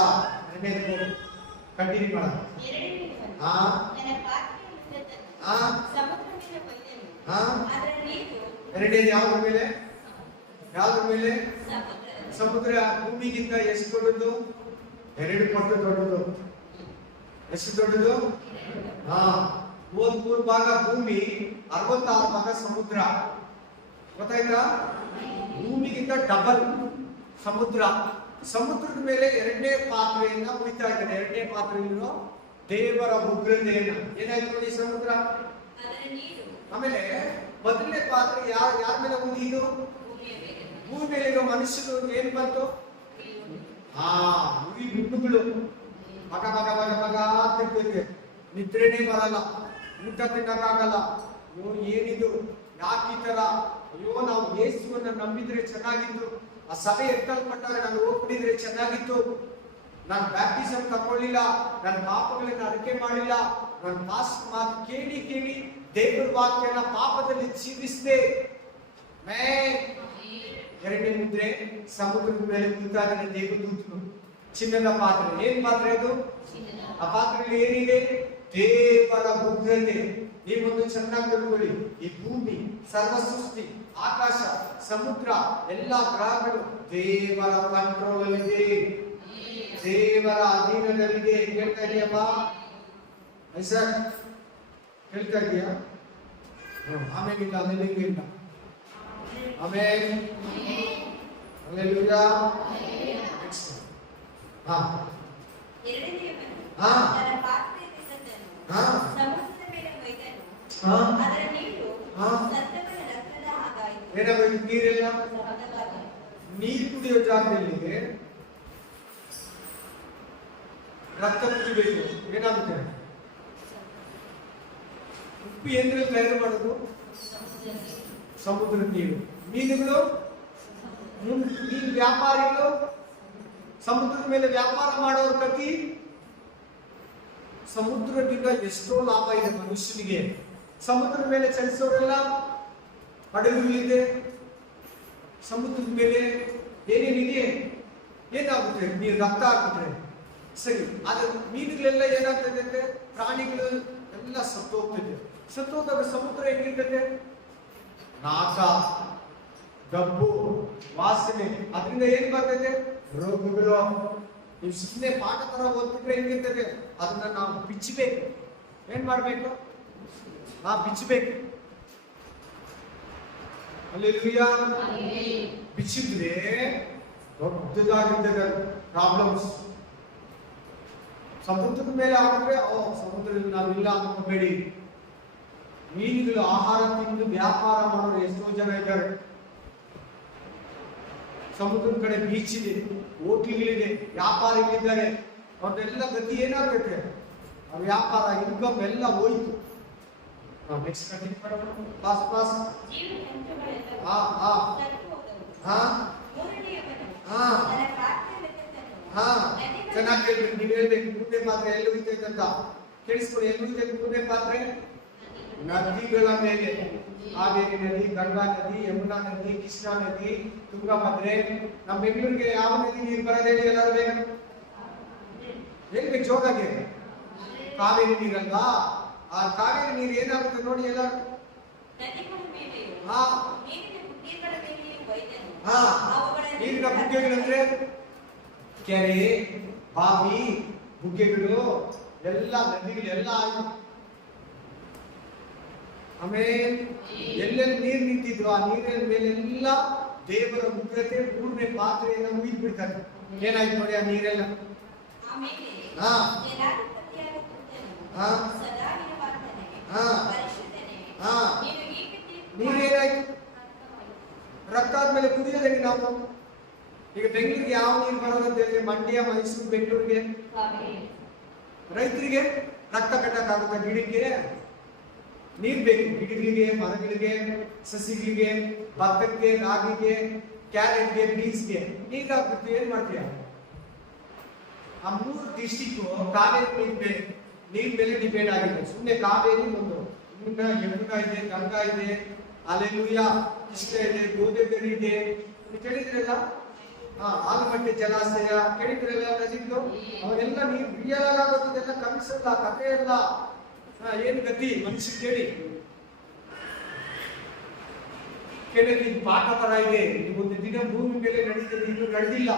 ಕಂಟಿನ್ಯೂ ಮಾಡ. ಎರಡನೇದು ಯಾವ್ದ್ರ ಮೇಲೆ? ಸಮುದ್ರ. ಭೂಮಿಗಿಂತ ಎಷ್ಟು ದೊಡ್ಡದು? 2 ಪಟ್ಟು ದೊಡ್ಡದು. ಎಷ್ಟು ದೊಡ್ಡದು? ಮೂರು ಭಾಗ ಭೂಮಿ, 66 ಭಾಗ ಸಮುದ್ರ. ಗೊತ್ತಾಯ್ತಾ? ಭೂಮಿಗಿಂತ ಡಬಲ್ ಸಮುದ್ರ. ಸಮುದ್ರದ ಮೇಲೆ ಎರಡನೇ ಪಾತ್ರೆಯನ್ನ ಮುಯ್ತಾ ಇದ್ದಾರೆ. ಎರಡನೇ ಪಾತ್ರೆಯಲ್ಲಿರೋ ದೇವರ ಉಗ್ರತೆಯನ್ನ. ಏನಾಯ್ತು ನೋಡಿ ಸಮುದ್ರ. ಆಮೇಲೆ ಮೊದಲನೇ ಪಾತ್ರೆ ಯಾರ ಮೇಲೆ ಉಳಿದು? ಭೂಮಿ ಮೇಲೆ ಇರೋ ಮನುಷ್ಯರು. ಏನ್ ಬಂತು? ಉರಿ ಬಿಟ್ಟುಗಳು ಮಗ ಮಗ ಮಗ ಮಗ ತಿರ್ತೈತೆ. ನಿದ್ರೆನೇ ಬರಲ್ಲ, ಊಟ ತಿನ್ನಕ್ಕಾಗಲ್ಲ. ಅಯ್ಯೋ ಏನಿದು, ಯಾಕೆ ಈ ತರ? ಅಯ್ಯೋ ನಾವು ಯೇಸುವನ್ನ ನಂಬಿದ್ರೆ ಚೆನ್ನಾಗಿತ್ತು, ಆ ಸಭೆ ಎತ್ತಲ್ಪಟ್ಟಾಗ ನಾನು ಹೋಗ್ಬಿಟ್ಟಿದ್ರೆ ಚೆನ್ನಾಗಿತ್ತು, ನಾನು ಬ್ಯಾಪ್ಟಿಸಮ್ ತಕೊಳ್ಳಿಲ್ಲ, ನನ್ನ ಪಾಪಗಳನ್ನ ಅರಿಕೆ ಮಾಡಿಲ್ಲ, ನನ್ನ ಪಾಸ್ಟ್ ಮಾತು ಕೇಳಿ ಕೇಳಿ ದೇವರ ವಾಕ್ಯನ ಪಾಪದಲ್ಲಿ ಜೀವಿಸಿದೆ. ಎರಡನೇ ಮುದ್ರೆ ಸಮುದ್ರದ ಮೇಲೆ ಕೂತಾಗನೆ ದೇವದೂತನು ಚಿನ್ನದ ಪಾತ್ರೆ. ಏನ್ ಪಾತ್ರೆ ಅದು? ಆ ಪಾತ್ರೆಯಲ್ಲಿ ಏನಿದೆ? ದೇವರ ಉಗ್ರತೆ. ನೀವೊಂದು ಚೆನ್ನಾಗಿ ತಿಳ್ಕೊಳ್ಳಿ, ಈ ಭೂಮಿ, ಸರ್ವ ಸೃಷ್ಟಿ, ಆಕಾಶ, ಸಮುದ್ರ, ಎಲ್ಲಾ ಗ್ರಹಗಳು ದೇವರ ಕಂಟ್ರೋಲ್ ಅಲ್ಲಿದೆ, ದೇವರ ಅಧೀನದಲ್ಲಿದೆ. ಕೇಳ್ತಾ ಇದೆಯಪ್ಪ? ಐಸಾಕ್ ಕೇಳ್ತಾ ಇದೆಯಾ? ಆಮೇಲಿಲ್ಲ, ಆಮೇಲಿಲ್ಲ. ಆಮೇಲೆ ಹಲ್ಲೆಲೂಯಾ. ಹಾ ಹಾ ಏನಾಗೋಯ್ತು? ನೀರೆಲ್ಲ ನೀರು ಕುಡಿಯೋ ಜಾಗದಲ್ಲಿ ರಕ್ತ ಕುಡಿಬೇಕು. ಏನಾಗುತ್ತೆ? ಉಪ್ಪು ಏನ್ರಲ್ಲಿ ತಯಾರು ಮಾಡೋದು? ಸಮುದ್ರದ ನೀರು. ಮೀನುಗಳು, ಮೀನು ವ್ಯಾಪಾರಿಗಳು, ಸಮುದ್ರದ ಮೇಲೆ ವ್ಯಾಪಾರ ಮಾಡೋರ ಕತಿ. ಸಮುದ್ರದಿಂದ ಎಷ್ಟೋ ಲಾಭ ಇದೆ ಮನುಷ್ಯನಿಗೆ. ಸಮುದ್ರದ ಮೇಲೆ ಚಲಿಸೋರೆಲ್ಲ ಹಡಗುಗಳಿದೆ. ಸಮುದ್ರದ ಮೇಲೆ ಏನೇನಿದೆ? ಏನಾಗುತ್ತೆ? ನೀರು ರಕ್ತ ಆಗುತ್ತೆ, ಸರಿ. ಆದ್ರೆ ಮೀನುಗಳೆಲ್ಲ ಏನಾಗ್ತದೆ ಅಂದ್ರೆ, ಪ್ರಾಣಿಗಳು ಎಲ್ಲ ಸತ್ತೋಗ್ತದೆ. ಸತ್ತೋದಾಗ ಸಮುದ್ರ ಹೆಂಗಿರ್ತದೆ? ನಾಕ, ಗಬ್ಬು, ವಾಸನೆ. ಅದರಿಂದ ಏನ್ ಬರ್ತದೆ? ರೋಗಗಳು. ನೀವು ಸುಮ್ಮನೆ ಪಾಠ ತರ ಓದ್ಬಿಟ್ರೆ ಹೆಂಗಿರ್ತದೆ? ಅದನ್ನ ನಾವು ಬಿಚ್ಚಬೇಕು. ಏನ್ ಮಾಡ್ಬೇಕು? ಬಿಚ್ಚಬೇಕು. ಹಲ್ಲೆಲೂಯಾ. ಬಿಚ್ಚಿದ್ರೆ ದೊಡ್ಡದಾಗಿರ್ತದೆ ಪ್ರಾಬ್ಲಮ್ಸ್. ಸಮುದ್ರದ ಮೇಲೆ ಹಾಕಿದ್ರೆ ಸಮುದ್ರದಲ್ಲಿ ನಾವಿಲ್ಲ ಅನ್ಕೋಬೇಡಿ. ಮೀನುಗಳು ಆಹಾರ ತಿಂದು ವ್ಯಾಪಾರ ಮಾಡೋರು ಎಷ್ಟೋ ಜನ ಇದ್ದಾರೆ. ಸಮುದ್ರದ ಕಡೆ ಬೀಚ್ ಇದೆ, ಹೋಟೆಲ್ಗಳಿದೆ, ವ್ಯಾಪಾರಿಗಳಿದ್ದಾರೆ. ಅವ್ರದ್ದೆಲ್ಲ ಗತಿ ಏನಾಗ್ತೈತೆ? ಆ ವ್ಯಾಪಾರ, ಇನ್ಕಮ್ ಎಲ್ಲ ಹೋಯ್ತು. ನೆಕ್ಸ್ಟ್ ಕಂಟಿನ್ಯೂ ಮಾಡೋಣ. Pass pass. ಹಾ ಹಾ ಹಾ ಹಾ ಹಾ ಚೆನ್ನಾಗಿ ಹೇಳ್ಬೇಕು. ನೀವು ಹೇಳ್ಬೇಕು ಮೂರನೇ ಪಾತ್ರೆ ಎಲ್ಲಿ ಉಳಿತೈತೆ ಅಂತ. ಕೇಳಿಸ್ಕೊಳ್ಳಿ, ಎಲ್ಲಿ ಉಳಿತೈತೆ ಮೂರನೇ ಪಾತ್ರೆ? ನದಿಗಳ ಮೇಲೆ. ಕಾವೇರಿ ನದಿ, ಗಂಗಾ ನದಿ, ಯಮುನಾ ನದಿ, ಕೃಷ್ಣಾ ನದಿ, ತುಂಗಭದ್ರೆ. ನಮ್ಮ ಬೆಂಗಳೂರಿಗೆ ಯಾವ ನದಿ ನೀರು ಬರೋದೇಳಿ? ಎಲ್ಲರೂ ಬೇಗ ಹೇಳ್ಬೇಕು ಜೋರಾಗಿ. ಕಾವೇರಿ ನೀರಲ್ವಾ? ಆ ಕಾವೇರಿ ನೀರು ಏನಾಗುತ್ತೆ ನೋಡಿ ಎಲ್ಲ. ಹಾ ಹಾ ನೀರಿನ ಬುಗ್ಗೆಗಳಂದ್ರೆ ಕೆರೆ, ಬಾವಿ, ಬುಗ್ಗೆಗಳು ಎಲ್ಲ ನದಿಗಳೆಲ್ಲ ಆಯ್ತು. ಆಮೇಲೆ ಎಲ್ಲೆಲ್ಲಿ ನೀರು ನಿಂತಿದ್ರು ಆ ನೀರಿನ ಮೇಲೆಲ್ಲ ದೇವರ ಉಗ್ರತೆ ಮೂರನೇ ಪಾತ್ರೆಯನ್ನು ಮುಗಿದ್ ಬಿಡ್ತಾರೆ. ಏನಾಯ್ತು ನೋಡಿ ಆ ನೀರೆಲ್ಲ. ಹಾ ಹಾ ಹಾ ಹಾ ನೀರೇನಾಯ್ತು? ರಕ್ತ ಆದ್ಮೇಲೆ ಕುದಿಯೋದಂಗೆ ನಾವು. ಈಗ ಬೆಂಗಳೂರಿಗೆ ಯಾವ ನೀರು ಬರೋದಂತ ಹೇಳಿದ್ರೆ, ಮಂಡ್ಯ, ಮೈಸೂರು, ಬೆಂಗಳೂರಿಗೆ ರೈತರಿಗೆ ರಕ್ತ ಕಟ್ಟಕ್ಕಾಗುತ್ತೆ. ಗಿಡಕ್ಕೆ ನೀರ್ ಬೇಕು. ಗಿಡಗಳಿಗೆ, ಮರಗಳಿಗೆ, ಸಸಿಗಳಿಗೆ, ಭತ್ತಕ್ಕೆ, ರಾಗಿಗೆ, ಕ್ಯಾರೆಟ್ಗೆ, ಬೀನ್ಸ್ಗೆ ನೀರಾಗ್ಬಿಟ್ಟು ಏನ್ ಮಾಡ್ತೀಯ? ಆ 3 ಡಿಸ್ಟಿಕ್ ಕಾವೇರಿ ನೀರ್ ಮೇಲೆ ಡಿಪೆಂಡ್ ಆಗಿದೆ. ಸುಮ್ಮನೆ ಕಾವೇರಿ ಒಂದು, ಯಮುನಾ ಇದೆ, ಗಂಗಾ ಇದೆ, ಹಲ್ಲೆಲೂಯಾ, ಕೃಷ್ಣ ಇದೆ, ಗೋದಾವರಿ ಇದೆ. ಕೇಳಿದ್ರಲ್ಲ? ಆಲಮಟ್ಟಿ ಜಲಾಶಯ ಕೇಳಿದ್ರಲ್ಲ? ನದಿಗಳು ಅವೆಲ್ಲ ನೀರು ರಿಯಲ್ ಆಗೋದೆಲ್ಲ ಕನಸಲ್ಲ, ಕಥೆ ಅಲ್ಲ. ಏನು ಗತಿ ಮನುಷ್ಯ ಕೇಳಿ ಕೇಳಿದ್ರೆ ಇದು ಪಾಠ ತರ ಇದೆ. ಇದು ಒಂದು ದಿನ ಭೂಮಿ ಮೇಲೆ ನಡೀತದೆ, ಇದು ನಡೆದಿಲ್ಲ.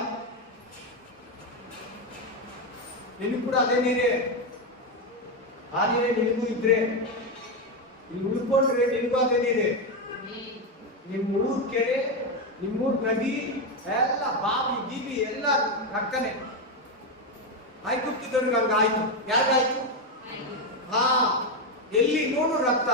ನಿನಗೂ ಕೂಡ ಅದೇ ನೀರೇ, ಆ ನೀರೇ ನಿನಗೂ ಇದ್ರೆ ಇಲ್ಲಿ ಉಳ್ಕೊಂಡ್ರೆ ನಿಮ್ಗೂ ಅದೇನಿದೆ, ನಿಮ್ಮೂರ್ ಕೆರೆ, ನಿಮ್ಮೂರ್ ನದಿ ಎಲ್ಲ ಬಾವಿ ಗೀವಿ ಎಲ್ಲ ರಕ್ತನೆ. ಐಗುಪ್ತಿದವ್ರಿಗೆ ಹಂಗಾಯ್ತು. ಯಾರಿಗಾಯ್ತು? ಹಾ, ಎಲ್ಲಿ ನೋಡು ರಕ್ತ.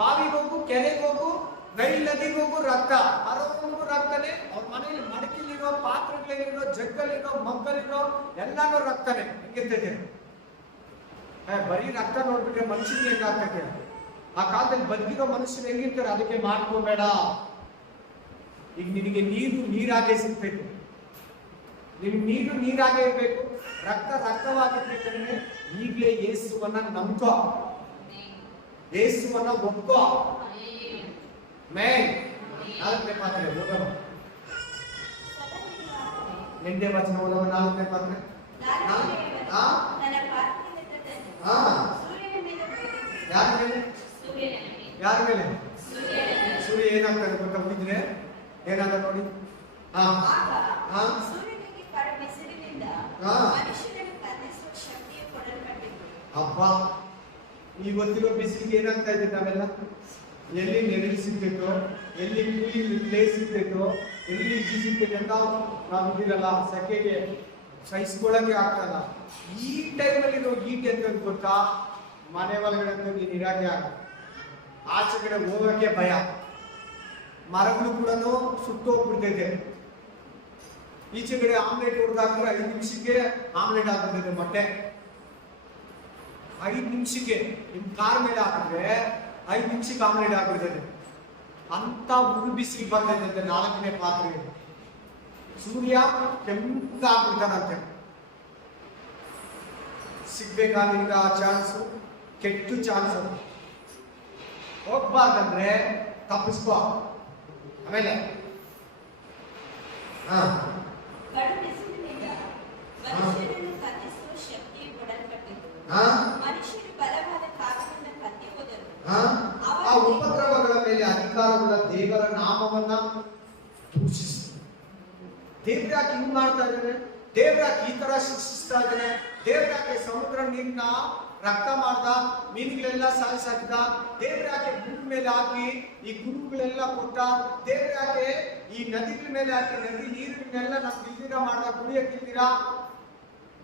ಬಾವಿಗೆ ಹೋಗು, ಕೆರೆಗೆ ಹೋಗು, ನೈಲ್ ನದಿಗೆ ಹೋಗು, ರಕ್ತ. ಅರವರೆಗೂ ರಕ್ತನೆ. ಅವ್ರ ಮನೆಯಲ್ಲಿ ಮಡಕಿಲಿರೋ, ಪಾತ್ರೆಗಳಲ್ಲಿರೋ, ಜಗ್ಗಲ್ಲಿರೋ, ಮಗ್ಗಲ್ಲಿರೋ ಎಲ್ಲಾನು ರಕ್ತನೆ. ಹೆಂಗಿರ್ತೈತೆ? ಬರೀ ರಕ್ತ ನೋಡ್ಬಿಟ್ರೆ ಮನುಷ್ಯನಿಗೆ ಹೆಂಗಾಗ್ತೈತೆ? ಆ ಕಾಲದಲ್ಲಿ ಬದುಕಿರೋ ಮನುಷ್ಯರು ಹೆಂಗಿರ್ತಾರೆ ಅದಕ್ಕೆ ಮಾಡ್ಕೋಬೇಡ. ಈಗ ನಿನಗೆ ನೀರಾಗೆ ಸಿಗ್ಬೇಕು, ನಿನ್ ನೀರಾಗೆ ಇರ್ಬೇಕು, ರಕ್ತ ರಕ್ತವಾಗಿರ್ಬೇಕಂದ್ರೆ ಈಗಲೇ ಯೇಸುವನ್ನ ನಂಬ್ಕೋ, ಯೇಸುವನ್ನ ಒಪ್ಕೋ. ಮೇನ್ 4ನೇ ಪಾತ್ರೆ ಓದೋಣ. 8ನೇ ವಚನ ಓದೋಣ. 4ನೇ ಪಾತ್ರೆ. ಯಾರ ಮೇಲೆ? ಸೂರ್ಯ ಏನಾಗ್ತದೆ ಗೊತ್ತಾ? ಹೋಗಿದ್ರೆ ಏನಾಗ ನೋಡಿ. ಅಪ್ಪ, ಇವತ್ತಿನ ಬಿಸಿಲಿಗೆ ಏನಾಗ್ತಾ ಇದೆ? ನಾವೆಲ್ಲ ಎಲ್ಲಿ ನೆರಳು ಸಿಗ್ತೈತೋ, ಎಲ್ಲಿ ಕೂಲಿಂಗ್ ಪ್ಲೇಸ್ ಸಿಗ್ತೈತೋ, ಎಲ್ಲಿ ಇಜ್ಜಿ ಸಿಗ್ತೈತೆ ಅಂತ ನಾವು ಇದಿರಲ್ಲ, ಸೆಕೆಗೆ ಸಹಿಸ್ಕೊಳ್ಳೋಕೆ ಆಗ್ತಲ್ಲ. ಈ ಟೈಮಲ್ಲಿ ನಾವು ಈಟ್ ಅಂತ ಗೊತ್ತಾ? ಮನೆ ಒಳಗಡೆ ಅಂತ ನೀನು ಇರಾಕೆ ಆಗ, ಆಚೆ ಕಡೆ ಹೋಗಕ್ಕೆ ಭಯ. ಮರಗಳು ಕೂಡ ಸುಟ್ಟು ಹೋಗ್ಬಿಡ್ತೈತೆ. ಈಚೆ ಕಡೆ ಆಮ್ಲೆಟ್ ಹೊಡೆದಾಕ್ರೆ 5 ನಿಮಿಷಕ್ಕೆ ಆಮ್ಲೆಟ್ ಹಾಕ್ಬಿಡ್ತೈತೆ ಮೊಟ್ಟೆ. 5 ನಿಮಿಷಕ್ಕೆ ನಿಮ್ ಕಾರ್ ಮೇಲೆ ಹಾಕಿದ್ರೆ 5 ನಿಮಿಷಕ್ಕೆ ಆಮ್ಲೆಟ್ ಹಾಕ್ಬಿಡ್ತೈತೆ. ಅಂತ ಉರು ಬಿಸಿ ಬರ್ತೈತೆ 4ನೇ ಪಾತ್ರೆ. ಸೂರ್ಯ ಕೆಂಪಾಗ್ಬಿಡ್ತಾನಂತೆ. ಸಿಗ್ಬೇಕಾ ನಿಮ್ಗೆ ಆ ಚಾನ್ಸು? ಕೆಟ್ಟು ಚಾನ್ಸ್ ಅದು. ಹೋಗ್ಬಾರ್ದಂದ್ರೆ ತಪ್ಪಿಸ್ಕೋ. ಆಮೇಲೆ ಆ ಉಪದ್ರವಗಳ ಮೇಲೆ ಅಧಿಕಾರಗಳ ದೇವರ ನಾಮವನ್ನ ದೂಷಿಸಿತು. ದೇವ್ರ ಯಾಕೆ ಹಿಂಗ್ ಮಾಡ್ತಾ ಇದ್ದಾನೆ? ದೇವ್ರ ಯಾಕೆ ಈ ತರ ಶಿಕ್ಷಿಸ್ತಾ ಇದ್ದಾನೆ? ದೇವ್ರ ಯಾಕೆ ಸಮುದ್ರ ನೀರ್ನ ರಕ್ತ ಮಾಡ್ದ, ಮೀನುಗಳೆಲ್ಲ ಸಾಯಿಸಾಕಿದ? ದೇವ್ರ ಯಾಕೆ ಭೂಮಿ ಮೇಲೆ ಹಾಕಿ ಈ ಗುರುಗಳೆಲ್ಲ ಕೊಟ್ಟ? ದೇವ್ರ ಯಾಕೆ ಈ ನದಿಗಳ ಮೇಲೆ ಹಾಕಿ ನದಿ ನೀರಿನೆಲ್ಲ ನಮ್ಗೆ ಇಲ್ದಿರ ಮಾಡ್ದ, ಕುಡಿಯಕ್ಕಿಲ್ದಿರ?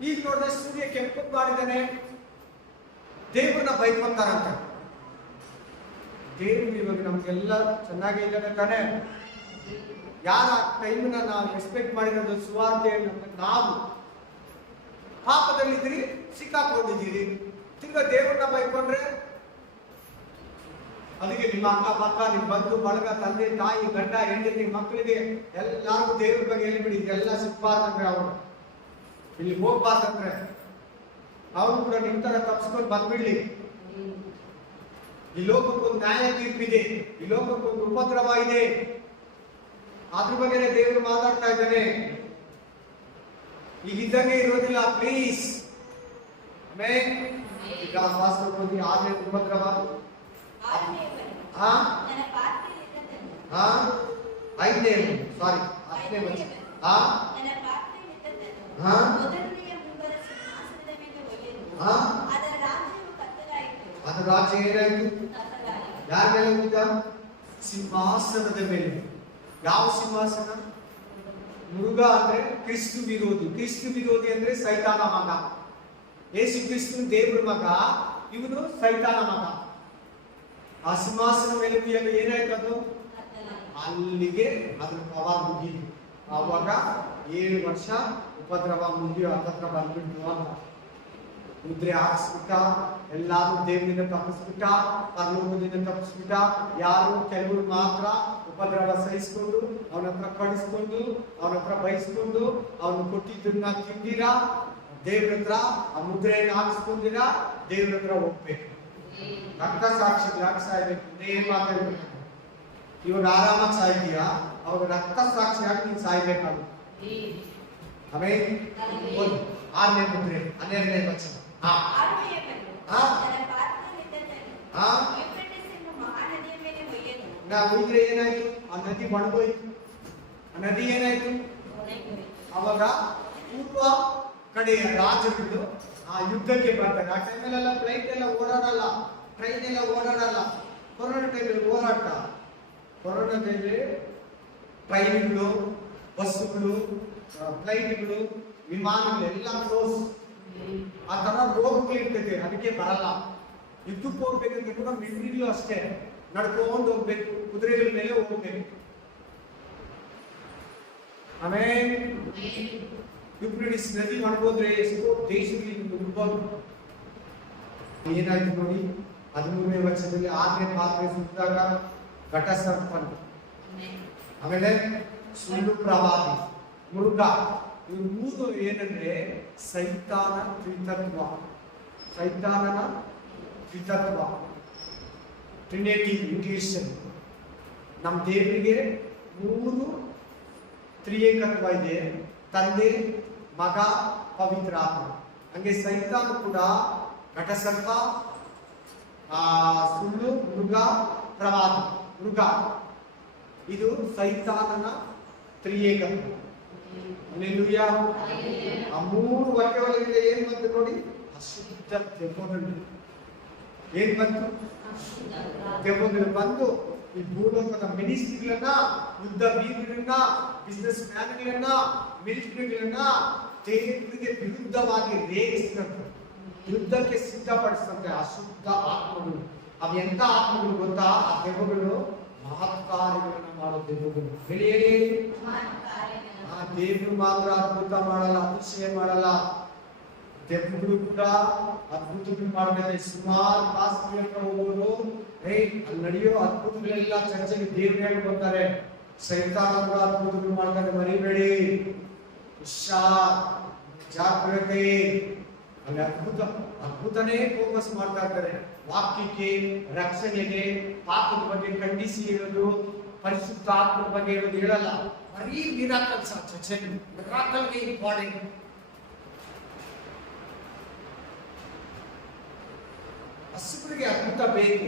ಈಗ ನೋಡಿದ್ರೆ ಸೂರ್ಯ ಕೆಂಪು ಮಾಡಿದ್ದಾನೆ, ದೇವ್ರನ್ನ ಬೈಕೊಂತಾರಂತ. ದೇವ್ರು ಇವಾಗ ನಮ್ಗೆಲ್ಲ ಚೆನ್ನಾಗಿ ಇದ್ದಾನೆ ತಾನೆ? ಯಾರ ಟೈಮನ್ನ ನಾವು ಎಕ್ಸ್ಪೆಕ್ಟ್ ಮಾಡಿರೋದು ಸುವಾರ್ತೆ ನಾವು ಪಾಪದಲ್ಲಿದ್ದೀರಿ, ಸಿಕ್ಕಾಕೊಂಡಿದ್ದೀರಿ. ತಿರ್ಗಾ ದೇವ್ರನ್ನ ಬೈಕೊಂಡ್ರೆ ಅದಕ್ಕೆ ನಿಮ್ಮ ಅಕ್ಕ ಪಕ್ಕ, ನಿಮ್ಮ ಬಂಧು ಬಳಗ, ತಂದೆ ತಾಯಿ, ಗಂಡ ಹೆಂಡತಿ, ಮಕ್ಕಳಿಗೆ ಎಲ್ಲಾರ್ಗು ದೇವ್ರ ಬಗ್ಗೆ ಹೇಳ್ಬಿಡಿ. ಎಲ್ಲ ಸಿಕ್ಬಾರ್ದಂದ್ರೆ ಅವರು ಇಲ್ಲಿ ಹೋಗ್ಬಾರ್ದಂದ್ರೆ ಅವರು ಕೂಡ ನಿಮ್ ತರ ತಪ್ಪಿಸ್ಕೊಂಡು ಬಂದ್ಬಿಡ್ಲಿ. ಈ ಲೋಕಕ್ಕೊಂದು ನ್ಯಾಯ ತೀರ್ಪಿದೆ, ಈ ಲೋಕಕ್ಕೊಂದು ಉಪದ್ರವ ಇದೆ. ಅದ್ರ ಬಗ್ಗೆ ದೇವರು ಮಾತಾಡ್ತಾ ಇದ್ದಾನೆ. ಈಗ ಇದ್ದಂಗೆ ಇರೋದಿಲ್ಲ. ಪ್ಲೀಸ್ ಈಗ ವಾಸ್ತವ 6ನೇ ಉಪದ್ರವ. 5ನೇ ಸಾರಿ 10ನೇ ವಚನ. ಅದರ ರಾಜ್ಯ ಏನಾಯ್ತು? ಯಾರ ಮೇಲೆ ಹೋಗಿದ್ದ? ಸಿಂಹಾಸನದ ಮೇಲೆ. ಯಾವ ಸಿಂಹಾಸನ? ಮೃಗ ಅಂದ್ರೆ ಕ್ರಿಸ್ತು ವಿರೋಧಿ. ಕ್ರಿಸ್ತು ವಿರೋಧಿ ಅಂದ್ರೆ ಸೈತಾನ ಮಗ. ಯೇಸು ಕ್ರಿಸ್ತು ದೇವ್ರ ಮಗ, ಇವನು ಸೈತಾನ ಮಗ. ಆ ಸಿಂಹಾಸನ ಮೇಲೆ ಏನಾಯ್ತು? ಅದು ಅಲ್ಲಿಗೆ ಅದ್ರ ಪವರ್ ಮುಗಿದು. ಆವಾಗ 7 ವರ್ಷ ಉಪದ್ರವ ಮುಗಿಯೋ ಹತ್ರ ಬಂದ್ಬಿಟ್ಟು ಅಂತ ಮುದ್ರೆ ಹಾಕ್ಸ್ಬಿಟ್ಟ. ಎಲ್ಲಾರು ದೇವರಿಂದ ತಪ್ಪಿಸ್ಬಿಟ್ಟ, ಪರಲೋಕದಿಂದ ತಪ್ಪಿಸ್ಬಿಟ್ಟ. ಯಾರು ಕೆಲವರು ಮಾತ್ರ ಉಪದ್ರವ ಸಹಿಸ್ಕೊಂಡು ಅವನ ಹತ್ರ ಕಡಿಸ್ಕೊಂಡು ಅವನ ಹತ್ರ ಬಯಸ್ಕೊಂಡು ಅವನು ಕೊಟ್ಟಿದ್ದನ್ನ ತಿಂದಿರ, ದೇವ್ರ ಹತ್ರ ಆ ಮುದ್ರೆಯನ್ನು ಹಾಕಿಸ್ಕೊಂಡಿರ, ದೇವ್ರ ಹತ್ರ ಹೋಗ್ಬೇಕು. ರಕ್ತ ಸಾಕ್ಷಿಗಳಾಗಿ ಸಾಯ್ಬೇಕು. ಏನ್ ಮಾತಾಡ್ಬೇಕು? ಇವಾಗ ಆರಾಮಾಗಿ ಸಾಯ್ತೀಯಾ, ಅವಾಗ ರಕ್ತ ಸಾಕ್ಷಿಯಾಗಿ ನೀನ್ ಸಾಯ್ಬೇಕಾಗುತ್ತೆ. ಆಮೇಲೆ 6ನೇ ಮುದ್ರೆ 12ನೇ ವಚನ. ಉಳಿದ್ರೆ ಏನಾಯ್ತು? ಆ ನದಿ ಬಣಗೋಯ್ತು. ಆ ನದಿ ಏನಾಯ್ತು? ಅವಾಗ ಪೂರ್ವ ಕಡೆಯ ರಾಜರುಗಳು ಆ ಯುದ್ಧಕ್ಕೆ ಬರ್ತಾರೆ. ಆ ಟೈಮಲ್ಲೆಲ್ಲ ಫ್ಲೈಟ್ ಎಲ್ಲ ಓಡಾಡಲ್ಲ, ಟ್ರೈನ್ ಎಲ್ಲ ಓಡಾಡಲ್ಲ. ಕೊರೋನಾ ಟೈಮಲ್ಲಿ ಹೋರಾಟ, ಕೊರೋನಾ ಟೈಮಲ್ಲಿ ಟ್ರೈನ್ಗಳು, ಬಸ್ಸುಗಳು, ಫ್ಲೈಟ್ಗಳು, ವಿಮಾನಗಳು ಎಲ್ಲ ಕ್ಲೋಸ್. ಆ ತರ ರೋಗಗಳು ಇರ್ತೈತೆ, ಅದಕ್ಕೆ ಬರಲ್ಲ. ಯುದ್ಧಕ್ಕೆ ಹೋಗ್ಬೇಕಂದ್ರೆ ಕೂಡ ಮಿಲಿಟರಿಲೂ ಅಷ್ಟೇ, ನಡ್ಕೊಂಡು ಹೋಗ್ಬೇಕು, ಕುದುರೆಗಳ ಮೇಲೆ ಹೋಗ್ಬೇಕು. ಆಮೇಲೆ ಯುಕ್ರೇನಿಸ್ ನದಿ ಮಾಡ್ಬೋದ್ರೆ ಎಷ್ಟೋ ದೇಶಗಳಿಗೆ ದುರ್ಬೋದು. ಏನಾಯ್ತು ನೋಡಿ, 13ನೇ ವರ್ಷದಲ್ಲಿ 6ನೇ ಪಾತ್ರೆ ಸುತ್ತಾಗ ಘಟ ಸರ್ಪನ್, ಆಮೇಲೆ ಸುಳ್ಳು ಪ್ರವಾದಿ, ಮೃಗ, ಇವು ಮೂರು ಏನಂದ್ರೆ ಸೈತಾನ ತ್ರಿತತ್ವ, ಸೈತಾನನ ತ್ರಿತತ್ವ, ಟ್ರಿನಿಟಿ ಇಂಗ್ಲಿಷನ್. ನಮ್ಮ ದೇವರಿಗೆ 3 ತ್ರಿಯೇಕತ್ವ ಇದೆ, ತಂದೆ, ಮಗ, ಪವಿತ್ರ ಆತ್ಮ. ಹಂಗೆ ಸೈತಾನ ಕೂಡ ಘಟಸರ್ಪ, ಸುಳ್ಳು, ಮೃಗ, ಪ್ರವಾದಿ. ಮೃಗ ಇದು ಸೈತಾನನ ತ್ರಿಯೇಕತ್ವ. ಹಲ್ಲೆಲೂಯಾ. ಆ 3 ವಾಕ್ಯಗಳಿಂದ ಏನ್ ಬಂತು ನೋಡಿ, ಅಶುದ್ಧ ದೆವ್ವಗಳು. ಏನ್ ಬಂತು? ದೆವ್ವಗಳು ಬಂದು ಈ ಭೂಲೋಕದ ಮಿನಿಸ್ಟ್ರಿಗಳನ್ನ, ಯುದ್ಧ ವೀರರನ್ನ, ಬಿಸ್ನೆಸ್ ಮ್ಯಾನ್ಗಳನ್ನ, ಮಿಲಿಟರಿಗಳನ್ನ ದೇವರಿಗೆ ವಿರುದ್ಧವಾಗಿ ರೇಗಿಸಿದಂತೆ, ಯುದ್ಧಕ್ಕೆ ಸಿದ್ಧಪಡಿಸಿದಂತೆ ಅಶುದ್ಧ ಆತ್ಮಗಳು. ಅವು ಎಂತ ಆತ್ಮಗಳು ಗೊತ್ತಾ? ಆ ದೆವ್ವಗಳು ಮಹತ್ಕಾರ್ಯಗಳನ್ನ ಮಾಡೋ ದೆವ್ವಗಳು. ಹೇಳಿ ಆ ದೇವರು ಮಾತ್ರ ಅದ್ಭುತ ಮಾಡಲ್ಲ, ಅತಿಶಯ ಮಾಡಲ್ಲ. ದೆವ್ವಗಳು ಕೂಡ ಅದ್ಭುತಗಳು ಮಾಡಬೇಕು. ಸುಮಾರು ಪಾಸ್ಗಳಿಗೆ ಹೋಗೋರು ಅಲ್ಲಿ ನಡೆಯೋ ಅದ್ಭುತಗಳೆಲ್ಲ ಚರ್ಚೆಗೆ ದೇವ್ರು ಹೇಳಿ ಬರ್ತಾರೆ. ಸೈತಾನ ಕೂಡ ಅದ್ಭುತಗಳು ಮಾಡ್ತಾರೆ, ಮರಿಬೇಡಿ. ಹುಷಾರ್, ಜಾಗ್ರತೆ. ಅಲ್ಲಿ ಅದ್ಭುತನೇ ಫೋಕಸ್ ಮಾಡ್ತಾ ಇರ್ತಾರೆ. ವಾಕ್ಯಕ್ಕೆ, ರಕ್ಷಣೆಗೆ, ಪಾಪದ ಬಗ್ಗೆ ಖಂಡಿಸಿ ಹೇಳೋದು, ಪರಿಶುದ್ಧ ಆತ್ಮದ ಬಗ್ಗೆ ಹೇಳೋದು ಹೇಳಲ್ಲ. ಬರೀ ಮಿರಾಕಲ್ಸ್ ಚರ್ಚೆ, ಮಿರಾಕಲ್ಗೆ ಇಂಪಾರ್ಟೆಂಟ್. ಹಸುಗಳಿಗೆ ಅದ್ಭುತ ಬೇಕು.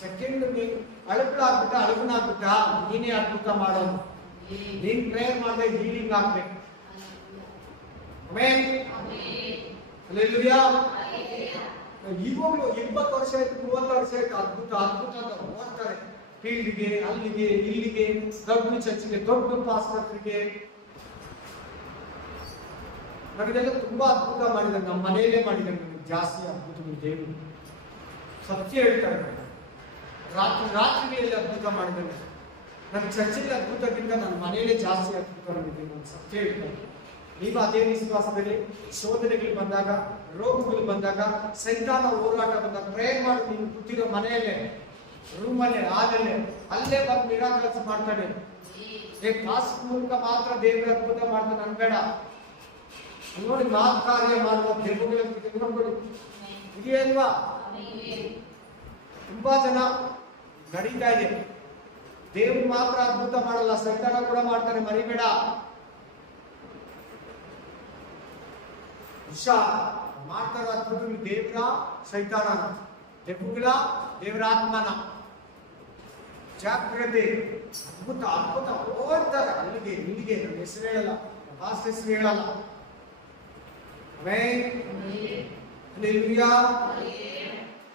ಸೆಕೆಂಡ್ ನೀವು ಅಳಗುನಾಗ್ಬಿಟ್ಟ ನೀನೇ ಅದ್ಭುತ ಮಾಡೋದು. ನೀನ್ ಪ್ರೇಯರ್ ಮಾಡಿದ್ರೆ ಹೀಲಿಂಗ್ ಆಗ್ಬೇಕು. ಹಲ್ಲೆಲೂಯಾ. ಇವಾಗಲೂ 20 ವರ್ಷ ಆಯ್ತು, 30 ವರ್ಷ ಆಯ್ತು, ಅದ್ಭುತ ಅದ್ಭುತ ಅಂತ ಓದ್ತಾರೆ. ಫೀಲ್ಡ್ಗೆ, ಅಲ್ಲಿಗೆ, ಇಲ್ಲಿಗೆ, ದೊಡ್ಡ ಚರ್ಚ್ಗೆ, ದೊಡ್ಡ ಪಾಸ್ಟರ್ಗೆ. ನಮಗೆಲ್ಲ ತುಂಬಾ ಅದ್ಭುತ ಮಾಡಿದ್ದಾರೆ. ನಮ್ಮ ಮನೆಯಲ್ಲೇ ಮಾಡಿದ್ದಾರೆ. ನಮಗೆ ಜಾಸ್ತಿ ಅದ್ಭುತಗಳು ದೇವರು ಸತ್ಯ ಹೇಳ್ತಾ ಇದ್ದಾರೆ. ರಾತ್ರಿಗಳಲ್ಲಿ ಅದ್ಭುತ ಮಾಡಿದ್ದಾರೆ. ನನ್ನ ಚರ್ಚೆಯಲ್ಲಿ ಅದ್ಭುತಕ್ಕಿಂತ ನನ್ನ ಮನೆಯಲ್ಲೇ ಜಾಸ್ತಿ ಅದ್ಭುತ ಮಾಡಿದ್ದೀನಿ. ನಾನು ಸತ್ಯ ಹೇಳ್ತಾರೆ. ನೀವು ಅದೇ ವಿಶ್ವಾಸದಲ್ಲಿ ಶೋಧನೆಗಳು ಬಂದಾಗ, ರೋಗಗಳು ಬಂದಾಗ, ಸೈತಾನ ಹೋರಾಟ ಬಂದಾಗ ಪ್ರೇಯರ್ ಮಾಡಿ ನೀವು ಕೂತಿರೋ ಮನೆಯಲ್ಲೇ, ರೂಮಲ್ಲೇ, ಹಾಲಲ್ಲೇ, ಅಲ್ಲೇ ಬಂದು ಮಿರಾಕಲ್ಸ್ ಮಾಡ್ತಾನೆ. ಪಾಸ್ ಮೂಲಕ ಮಾತ್ರ ದೇವರ ಅದ್ಭುತ ಮಾಡ್ತಾನೆ ಅನ್ಬೇಡ. ನೋಡಿ, ಮಾತು ಕಾರ್ಯ ಮಾಡುವ ದೆವ್ವಗಳನ್ನು ನೋಡ್ಬೇಡಿ. ಇದೆಯಲ್ವಾ? ತುಂಬಾ ಜನ ನಡೀತಾ ಇದೆ. ದೇವ್ರು ಮಾತ್ರ ಅದ್ಭುತ ಮಾಡಲ್ಲ, ಸೈತಾನ ಕೂಡ ಮಾಡ್ತಾನೆ, ಮರಿಬೇಡ. ಮಾಡ್ತಾರ ಅದ್ಭುತಗಳು ದೇವರ, ಸೈತಾನನ, ದೆವ್ವಗಳ, ದೇವರ ಆತ್ಮನ. ಜಾಗ್ರತೆ. ಅದ್ಭುತ ಅದ್ಭುತ ಓದ್ತಾರೆ ಅಲ್ಲಿಗೆ ಇಲ್ಲಿಗೆ. ನನ್ನ ಹೆಸರು ಹೇಳಲ್ಲ, ಪಾಸ್ಟ್ ಹೆಸರು ಹೇಳಲ್ಲ.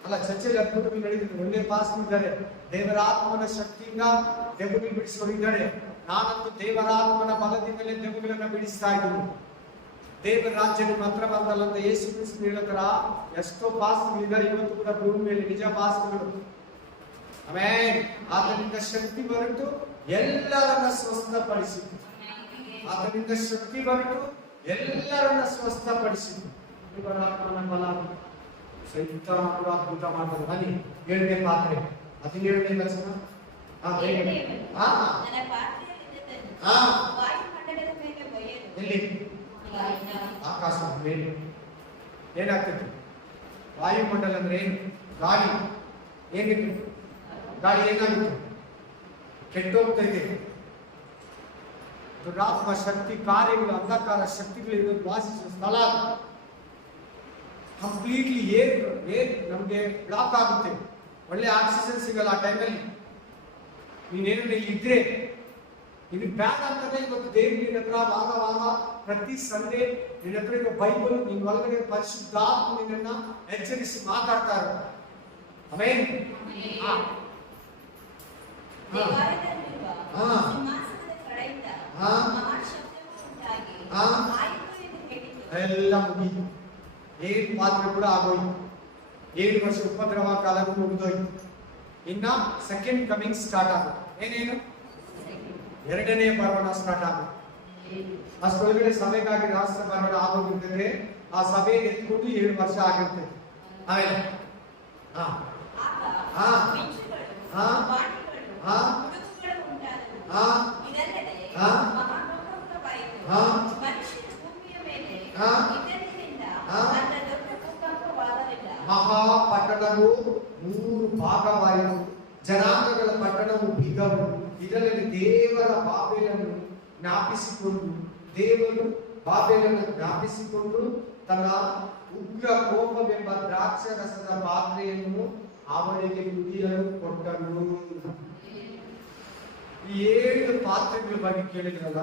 ಅಲ್ಲ, ಚರ್ಚೆಯಲ್ಲಿ ಅದ್ಭುತಗಳು ನಡೆದಿದೆ. ಒಳ್ಳೆ ಪಾಸ್ ಇದ್ದಾರೆ. ದೇವರ ಆತ್ಮನ ಶಕ್ತಿಯಿಂದ ದೆವ್ವಗಳು ಬಿಡಿಸೋರಿದ್ದಾರೆ. ನಾನಂತೂ ದೇವರ ಆತ್ಮನ ಬಲದಿಂದಲೇ ದೆವ್ವಗಳನ್ನ ಬಿಡಿಸ್ತಾ ಇದ್ದೀನಿ. ದೇವರ ರಾಜ್ಯದ ಮಾತ್ರ ಬಂದಲ್ಲ ಅಂತ ಯೇಸು ಕ್ರಿಸ್ತ ಹೇಳಿದ್ರ. ಎಷ್ಟೋ ಪಾಸ್ಗಳಿದ್ದಾರೆ ಇವತ್ತು ಕೂಡ ಭೂಮಿ ಮೇಲೆ, ನಿಜ ಪಾಸ್ಗಳು. ಆಮೇಲೆ ಆತನಿಂದ ಶಕ್ತಿ ಹೊರಟು ಎಲ್ಲರನ್ನ ಸ್ವಸ್ಥಪಡಿಸಿತು. ಆತನಿಂದ ಶಕ್ತಿ ಹೊರಟು ಎಲ್ಲರನ್ನ ಸ್ವಸ್ಥಪಡಿಸಿತು. ದೇವರ ಆತ್ಮನ ಬಲ. ಸೈತಾನ ಕೂಡ ಅದ್ಭುತ ಮಾಡ್ತಾರೆ. ಬನ್ನಿ 7ನೇ ಪಾತ್ರೆ 17ನೇ ವಚನ. ಎಲ್ಲಿ? ಆಕಾಶದ ಮೇಲೆ. ಏನಾಗ್ತೈತಿ? ವಾಯುಮಂಡಲ ಅಂದ್ರೆ ಏನು? ಗಾಳಿ. ಏನಿತ್ತು? ಗಾಳಿ ಏನಾಗುತ್ತೆ? ಕೆಟ್ಟೋಗ್ತೈತೆ. ದುರಾತ್ಮ ಶಕ್ತಿ ಕಾರ್ಯಗಳು, ಅಂಧಕಾರ ಶಕ್ತಿಗಳು ವಾಸಿಸುವ ಸ್ಥಳ. ಕಂಪ್ಲೀಟ್ಲಿ ಏರ್ ನಮ್ಗೆ ಬ್ಲಾಕ್ ಆಗುತ್ತೆ. ಒಳ್ಳೆ ಆಕ್ಸಿಜನ್ ಸಿಗಲ್ಲ ಆ ಟೈಮಲ್ಲಿ. ನೀನೇನು ಇದ್ರೆ ಇದು ಬ್ಯಾಡ್ ಅಂತಾನೆ. ಇವತ್ತು ದೇವ್ರ ನಿನ್ನ ಹತ್ರ ವಾರ ಪ್ರತಿ ಸಂಡೇ ನಿನ್ನ ಹತ್ರ ಇರೋ ಬೈಬಲ್, ನಿನ್ನ ಒಳಗಡೆ ಪರಿಶುದ್ಧಾತ್ಮ ನಿನ್ನನ್ನ ಎಚ್ಚರಿಸಿ ಮಾತಾಡ್ತಾ ಇರೋದು. ಆಮೇಲೆ ದೇವಾಲಯದಲ್ಲಿರುವ ಸಿಂಹಾಸನದ ಕಡೆಯಿಂದ ಮಹಾ ಶಬ್ದವು ಉಂಟಾಗಿ ಆಯಿತು ಎಂದು ಹೇಳಿತು. ಎಲ್ಲ ಮುಗಿಯಿತು. 7 ಪಾತ್ರೆ ಕೂಡ ಆಗೋಯ್ತು. 7 ವರ್ಷ ಉಪದ್ರವ ಕಾಲಕ್ಕೂ ಮುಗಿದೋಯ್ತು. ಇನ್ನ ಸೆಕೆಂಡ್ ಕಮಿಂಗ್ ಸ್ಟಾರ್ಟ್ ಆಗುತ್ತೆ. ಏನೇನು? ಎರಡನೇ ಬರವಣ ಸ್ಟಾರ್ಟ್ ಆಗುತ್ತೆ. ಅಷ್ಟೊಳಗಡೆ ಸಭೆಗಾಗಿ ರಾಷ್ಟ್ರ ಬರವಣ ಆಗೋಗಿರ್ತದೆ. ಆ ಸಭೆ ಎತ್ಕೊಂಡು 7 ವರ್ಷ ಆಗಿರ್ತದೆ. ಆಮೇಲೆ ಮಹಾಪಟ್ಟಣವು 3 ಭಾಗವಾಯಿತು. ಜನಾಂಗಗಳ ಪಟ್ಟಣವು ಬಿದ್ದವು. ಇದರಲ್ಲಿ ದೇವರ ಬಾಬೆಲನ್ನು ಜ್ಞಾಪಿಸಿಕೊಂಡು ದೇವರು ಬಾಬೆಲನ್ನು ಜ್ಞಾಪಿಸಿಕೊಂಡು ತನ್ನ ಉಗ್ರ ಕೋಪವೆಂಬ ದ್ರಾಕ್ಷರಸದ ಪಾತ್ರೆಯನ್ನು ಅವರಿಗೆ ಕುಡಿಯಲು ಕೊಟ್ಟನು. ಈ 7 ಪಾತ್ರೆಗಳ ಬಗ್ಗೆ ಕೇಳಿದ್ರಲ್ಲ,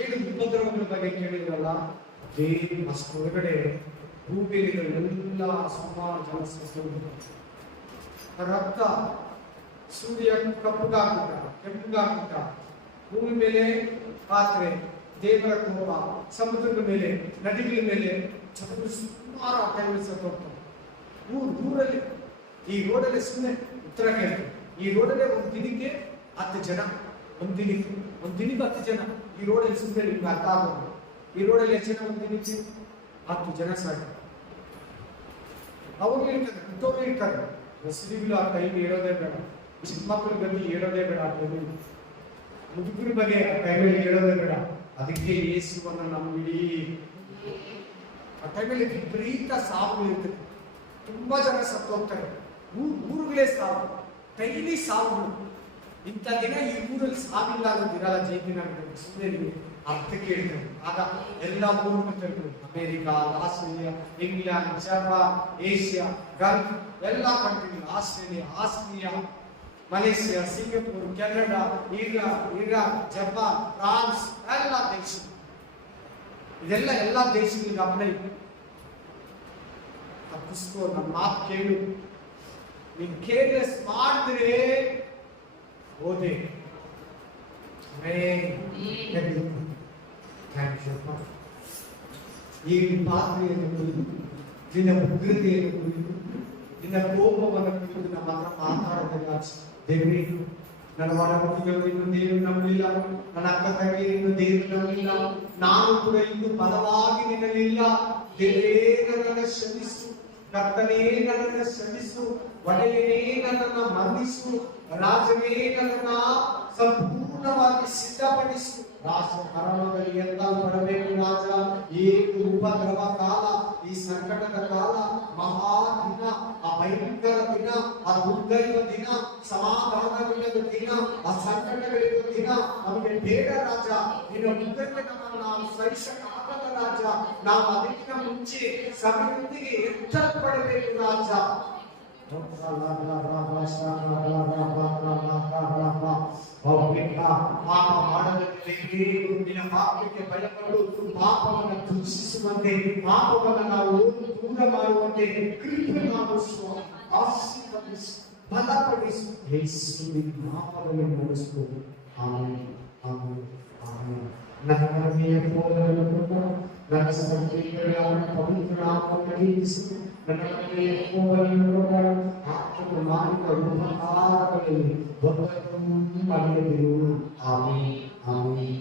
7 ಉಪದ್ರವಗಳ ಬಗ್ಗೆ ಕೇಳಿದ್ರಲ್ಲ, ದೇವರು ಅಷ್ಟೊಳಗಡೆ ಭೂಮಿಯಲ್ಲೆಲ್ಲ ಸುಮಾರು ಜನ ಸತ್ತೋಗಿದ್ದಾರೆ. ರಕ್ತ ಸೂರ್ಯ ಕೆಂಪುಗಾಗ್ಬಿಟ್ಟ. ಭೂಮಿ ಮೇಲೆ ಪಾತ್ರೆ, ದೇವರ ಕೋಪ, ಸಮುದ್ರದ ಮೇಲೆ, ನದಿಗಳ ಮೇಲೆ ಸುಮಾರು ಟೈಮಲ್ಲಿ ಸತ್ತೋಗ್ತಾರೆ. ಊರಲ್ಲಿ ಈ ರೋಡಲ್ಲಿ ಸುಮ್ಮನೆ ಉತ್ತರ ಕೇಳ್ತಾರೆ. ಈ ರೋಡಲ್ಲೇ ಒಂದು ದಿನಕ್ಕೆ 10 ಜನ, ಒಂದು ದಿನಕ್ಕೆ 10 ಜನ ಈ ರೋಡಲ್ಲಿ ಸುಮ್ಮನೆ ನಿಮ್ಗೆ ಅರ್ಥ ಆಗೋದು. ಈ ರೋಡಲ್ಲಿ ಎಷ್ಟು ಜನ? ಒಂದು ದಿನಕ್ಕೆ 10 ಜನ ಸಾಕು. ಅವಾಗ ಇರ್ತಾರೆ, ಕುತ್ತೋಗಿ ಇರ್ತಾರೆ. ಮುಸ್ಲಿಮ್ಗಳು ಆ ಟೈಮ್ ಹೇಳೋದೇ ಬೇಡ, ಚಿಕ್ಕ ಮಕ್ಕಳ ಬಗ್ಗೆ ಹೇಳೋದೇ ಬೇಡ, ಮುದುಕರ ಬಗ್ಗೆ ಆ ಟೈಮಲ್ಲಿ ಹೇಳೋದೇ ಬೇಡ. ಅದಕ್ಕೆ ಯೇಸುವನ್ನು ನಂಬಿಡಿ. ಆ ಟೈಮಲ್ಲಿ ವಿಪರೀತ ಸಾವು ಇರ್ತದೆ. ತುಂಬಾ ಜನ ಸತ್ತು ಹೋಗ್ತಾರೆ. ಊರುಗಳೇ ಸಾವು, ಡೈಲಿ ಸಾವು. ಇಂಥ ದಿನ ಈ ಊರಲ್ಲಿ ಸಾವಿಲ್ಲ ಅನ್ನೋದಿರಲ್ಲ. ಜೈತಿನ ಸುಮ್ಮನೆ ಅರ್ಥ ಕೇಳ್ತಾರೆ. ಆಗ ಎಲ್ಲ ಊರುಗಳು ತಿಳ್ಕೊಂಡು America, Australia, England, Japan, Asia, Gulf ಎಲ್ಲ ಕಂಟ್ರಿಗಳು, Australia, Malaysia, Singapore, Canada, Iran, Japan, France ಎಲ್ಲ ದೇಶ. ಇದೆಲ್ಲ ಎಲ್ಲ ದೇಶಗಳಿಗೆ ಅಪ್ಲೈ. ತಪ್ಪಿಸ್ಕೋ, ನನ್ನ ಮಾತು ಕೇಳು. ನೀನ್ ಕೇರ್ಲೆಸ್ ಮಾಡಿದ್ರೆ ಓದೆ. ಈ ಪಾತ್ರೆಯನ್ನು ಕುರಿತು, ನಿನ್ನ ಉಗ್ರತೆಯನ್ನು ಕುರಿತು, ನಿನ್ನ ಕೋಪವನ್ನು ಕುರಿತು ನಮ್ಮ ಹತ್ರ ಮಾತಾಡಬೇಕಾದ ದೇವರೇ, ನನ್ನ ಒಡ ಹುಟ್ಟಿಗಳು ಇನ್ನು ದೇವರು ನಂಬಲಿಲ್ಲ, ನನ್ನ ಅಕ್ಕ ತಂಗಿ ಇನ್ನು ದೇವರು ನಂಬಲಿಲ್ಲ, ನಾನು ಕೂಡ ಇನ್ನು ಬಲವಾಗಿ ನಿನ್ನಲಿಲ್ಲ. ದೇವರೇ ನನ್ನನ್ನು ಕ್ಷಮಿಸು, ಕರ್ತನೇ ನನ್ನನ್ನು ಕ್ಷಮಿಸು, ಒಡೆಯನೇ ನನ್ನನ್ನು ಮನ್ನಿಸು, ರಾಜನೇ ನನ್ನನ್ನು ಸಂಪೂರ್ಣವಾಗಿ ಸಿದ್ಧಪಡಿಸು. ರಾಜ ಮರಣದಲ್ಲಿ ಎತ್ತಲ್ಪಡಬೇಕು ರಾಜ. ಈ ಉಪದ್ರವ ಕಾಲ, ಈ ಸಂಕಟದ ಕಾಲ, ಮಹಾ ದಿನ, ಆ ಭಯಂಕರ ದಿನ, ಆ ದುರ್ದೈವ ದಿನ, ಸಮಾಧಾನವಿಲ್ಲದ ದಿನ, ಆ ಸಂಕಟಗಳಿರುವ ದಿನ ನಮಗೆ ಬೇಡ ರಾಜ. ನಿನ್ನ ಮುಂದಕ್ಕೆ ನಮ್ಮನ್ನು ನಾವು ಸಹಿಸಕ್ಕಾಗದ ರಾಜ. ನಾವು ಅದಕ್ಕಿಂತ ಮುಂಚೆ ಸಭೆಯೊಂದಿಗೆ ಎಚ್ಚರಪಡಬೇಕು ರಾಜ. ಪಾಪ ಮಾಡದಲ್ಲಿ ನಿನ್ನ ಪಾಪಕ್ಕೆ ಭಯಪಟ್ಟು ಪಾಪವನ್ನು ದೂಷಿಸುವಂತೆ, ಪಾಪವನ್ನು ನಾವು ದೂರ ಮಾಡುವಂತೆ ಕೃಪೆ ಮಾಡು ಸ್ವಾಮಿ. ಆಶೀರ್ವದಿಸು, ಬಲಪಡಿಸು, ಯೇಸುವಿನ ನಾಮದಲ್ಲಿ ನಡೆಸು. Amen, amen, amen. ನನ್ನನ್ನು ಪೋಲನ್ನು ನನ್ನ ಸಂಕೇತಗಳನ್ನು ಪವಿತ್ರ ನಾಮದಲ್ಲಿ ಇರಿಸು. ನನ್ನನ್ನು ಪೋಲನ್ನು ಆತ್ಮ ಮಾರ್ಗ ರೂಪಕಾರಗಳಲ್ಲಿ ಒಬ್ಬರು ಪಡೆಯದಿರು. Amen, amen.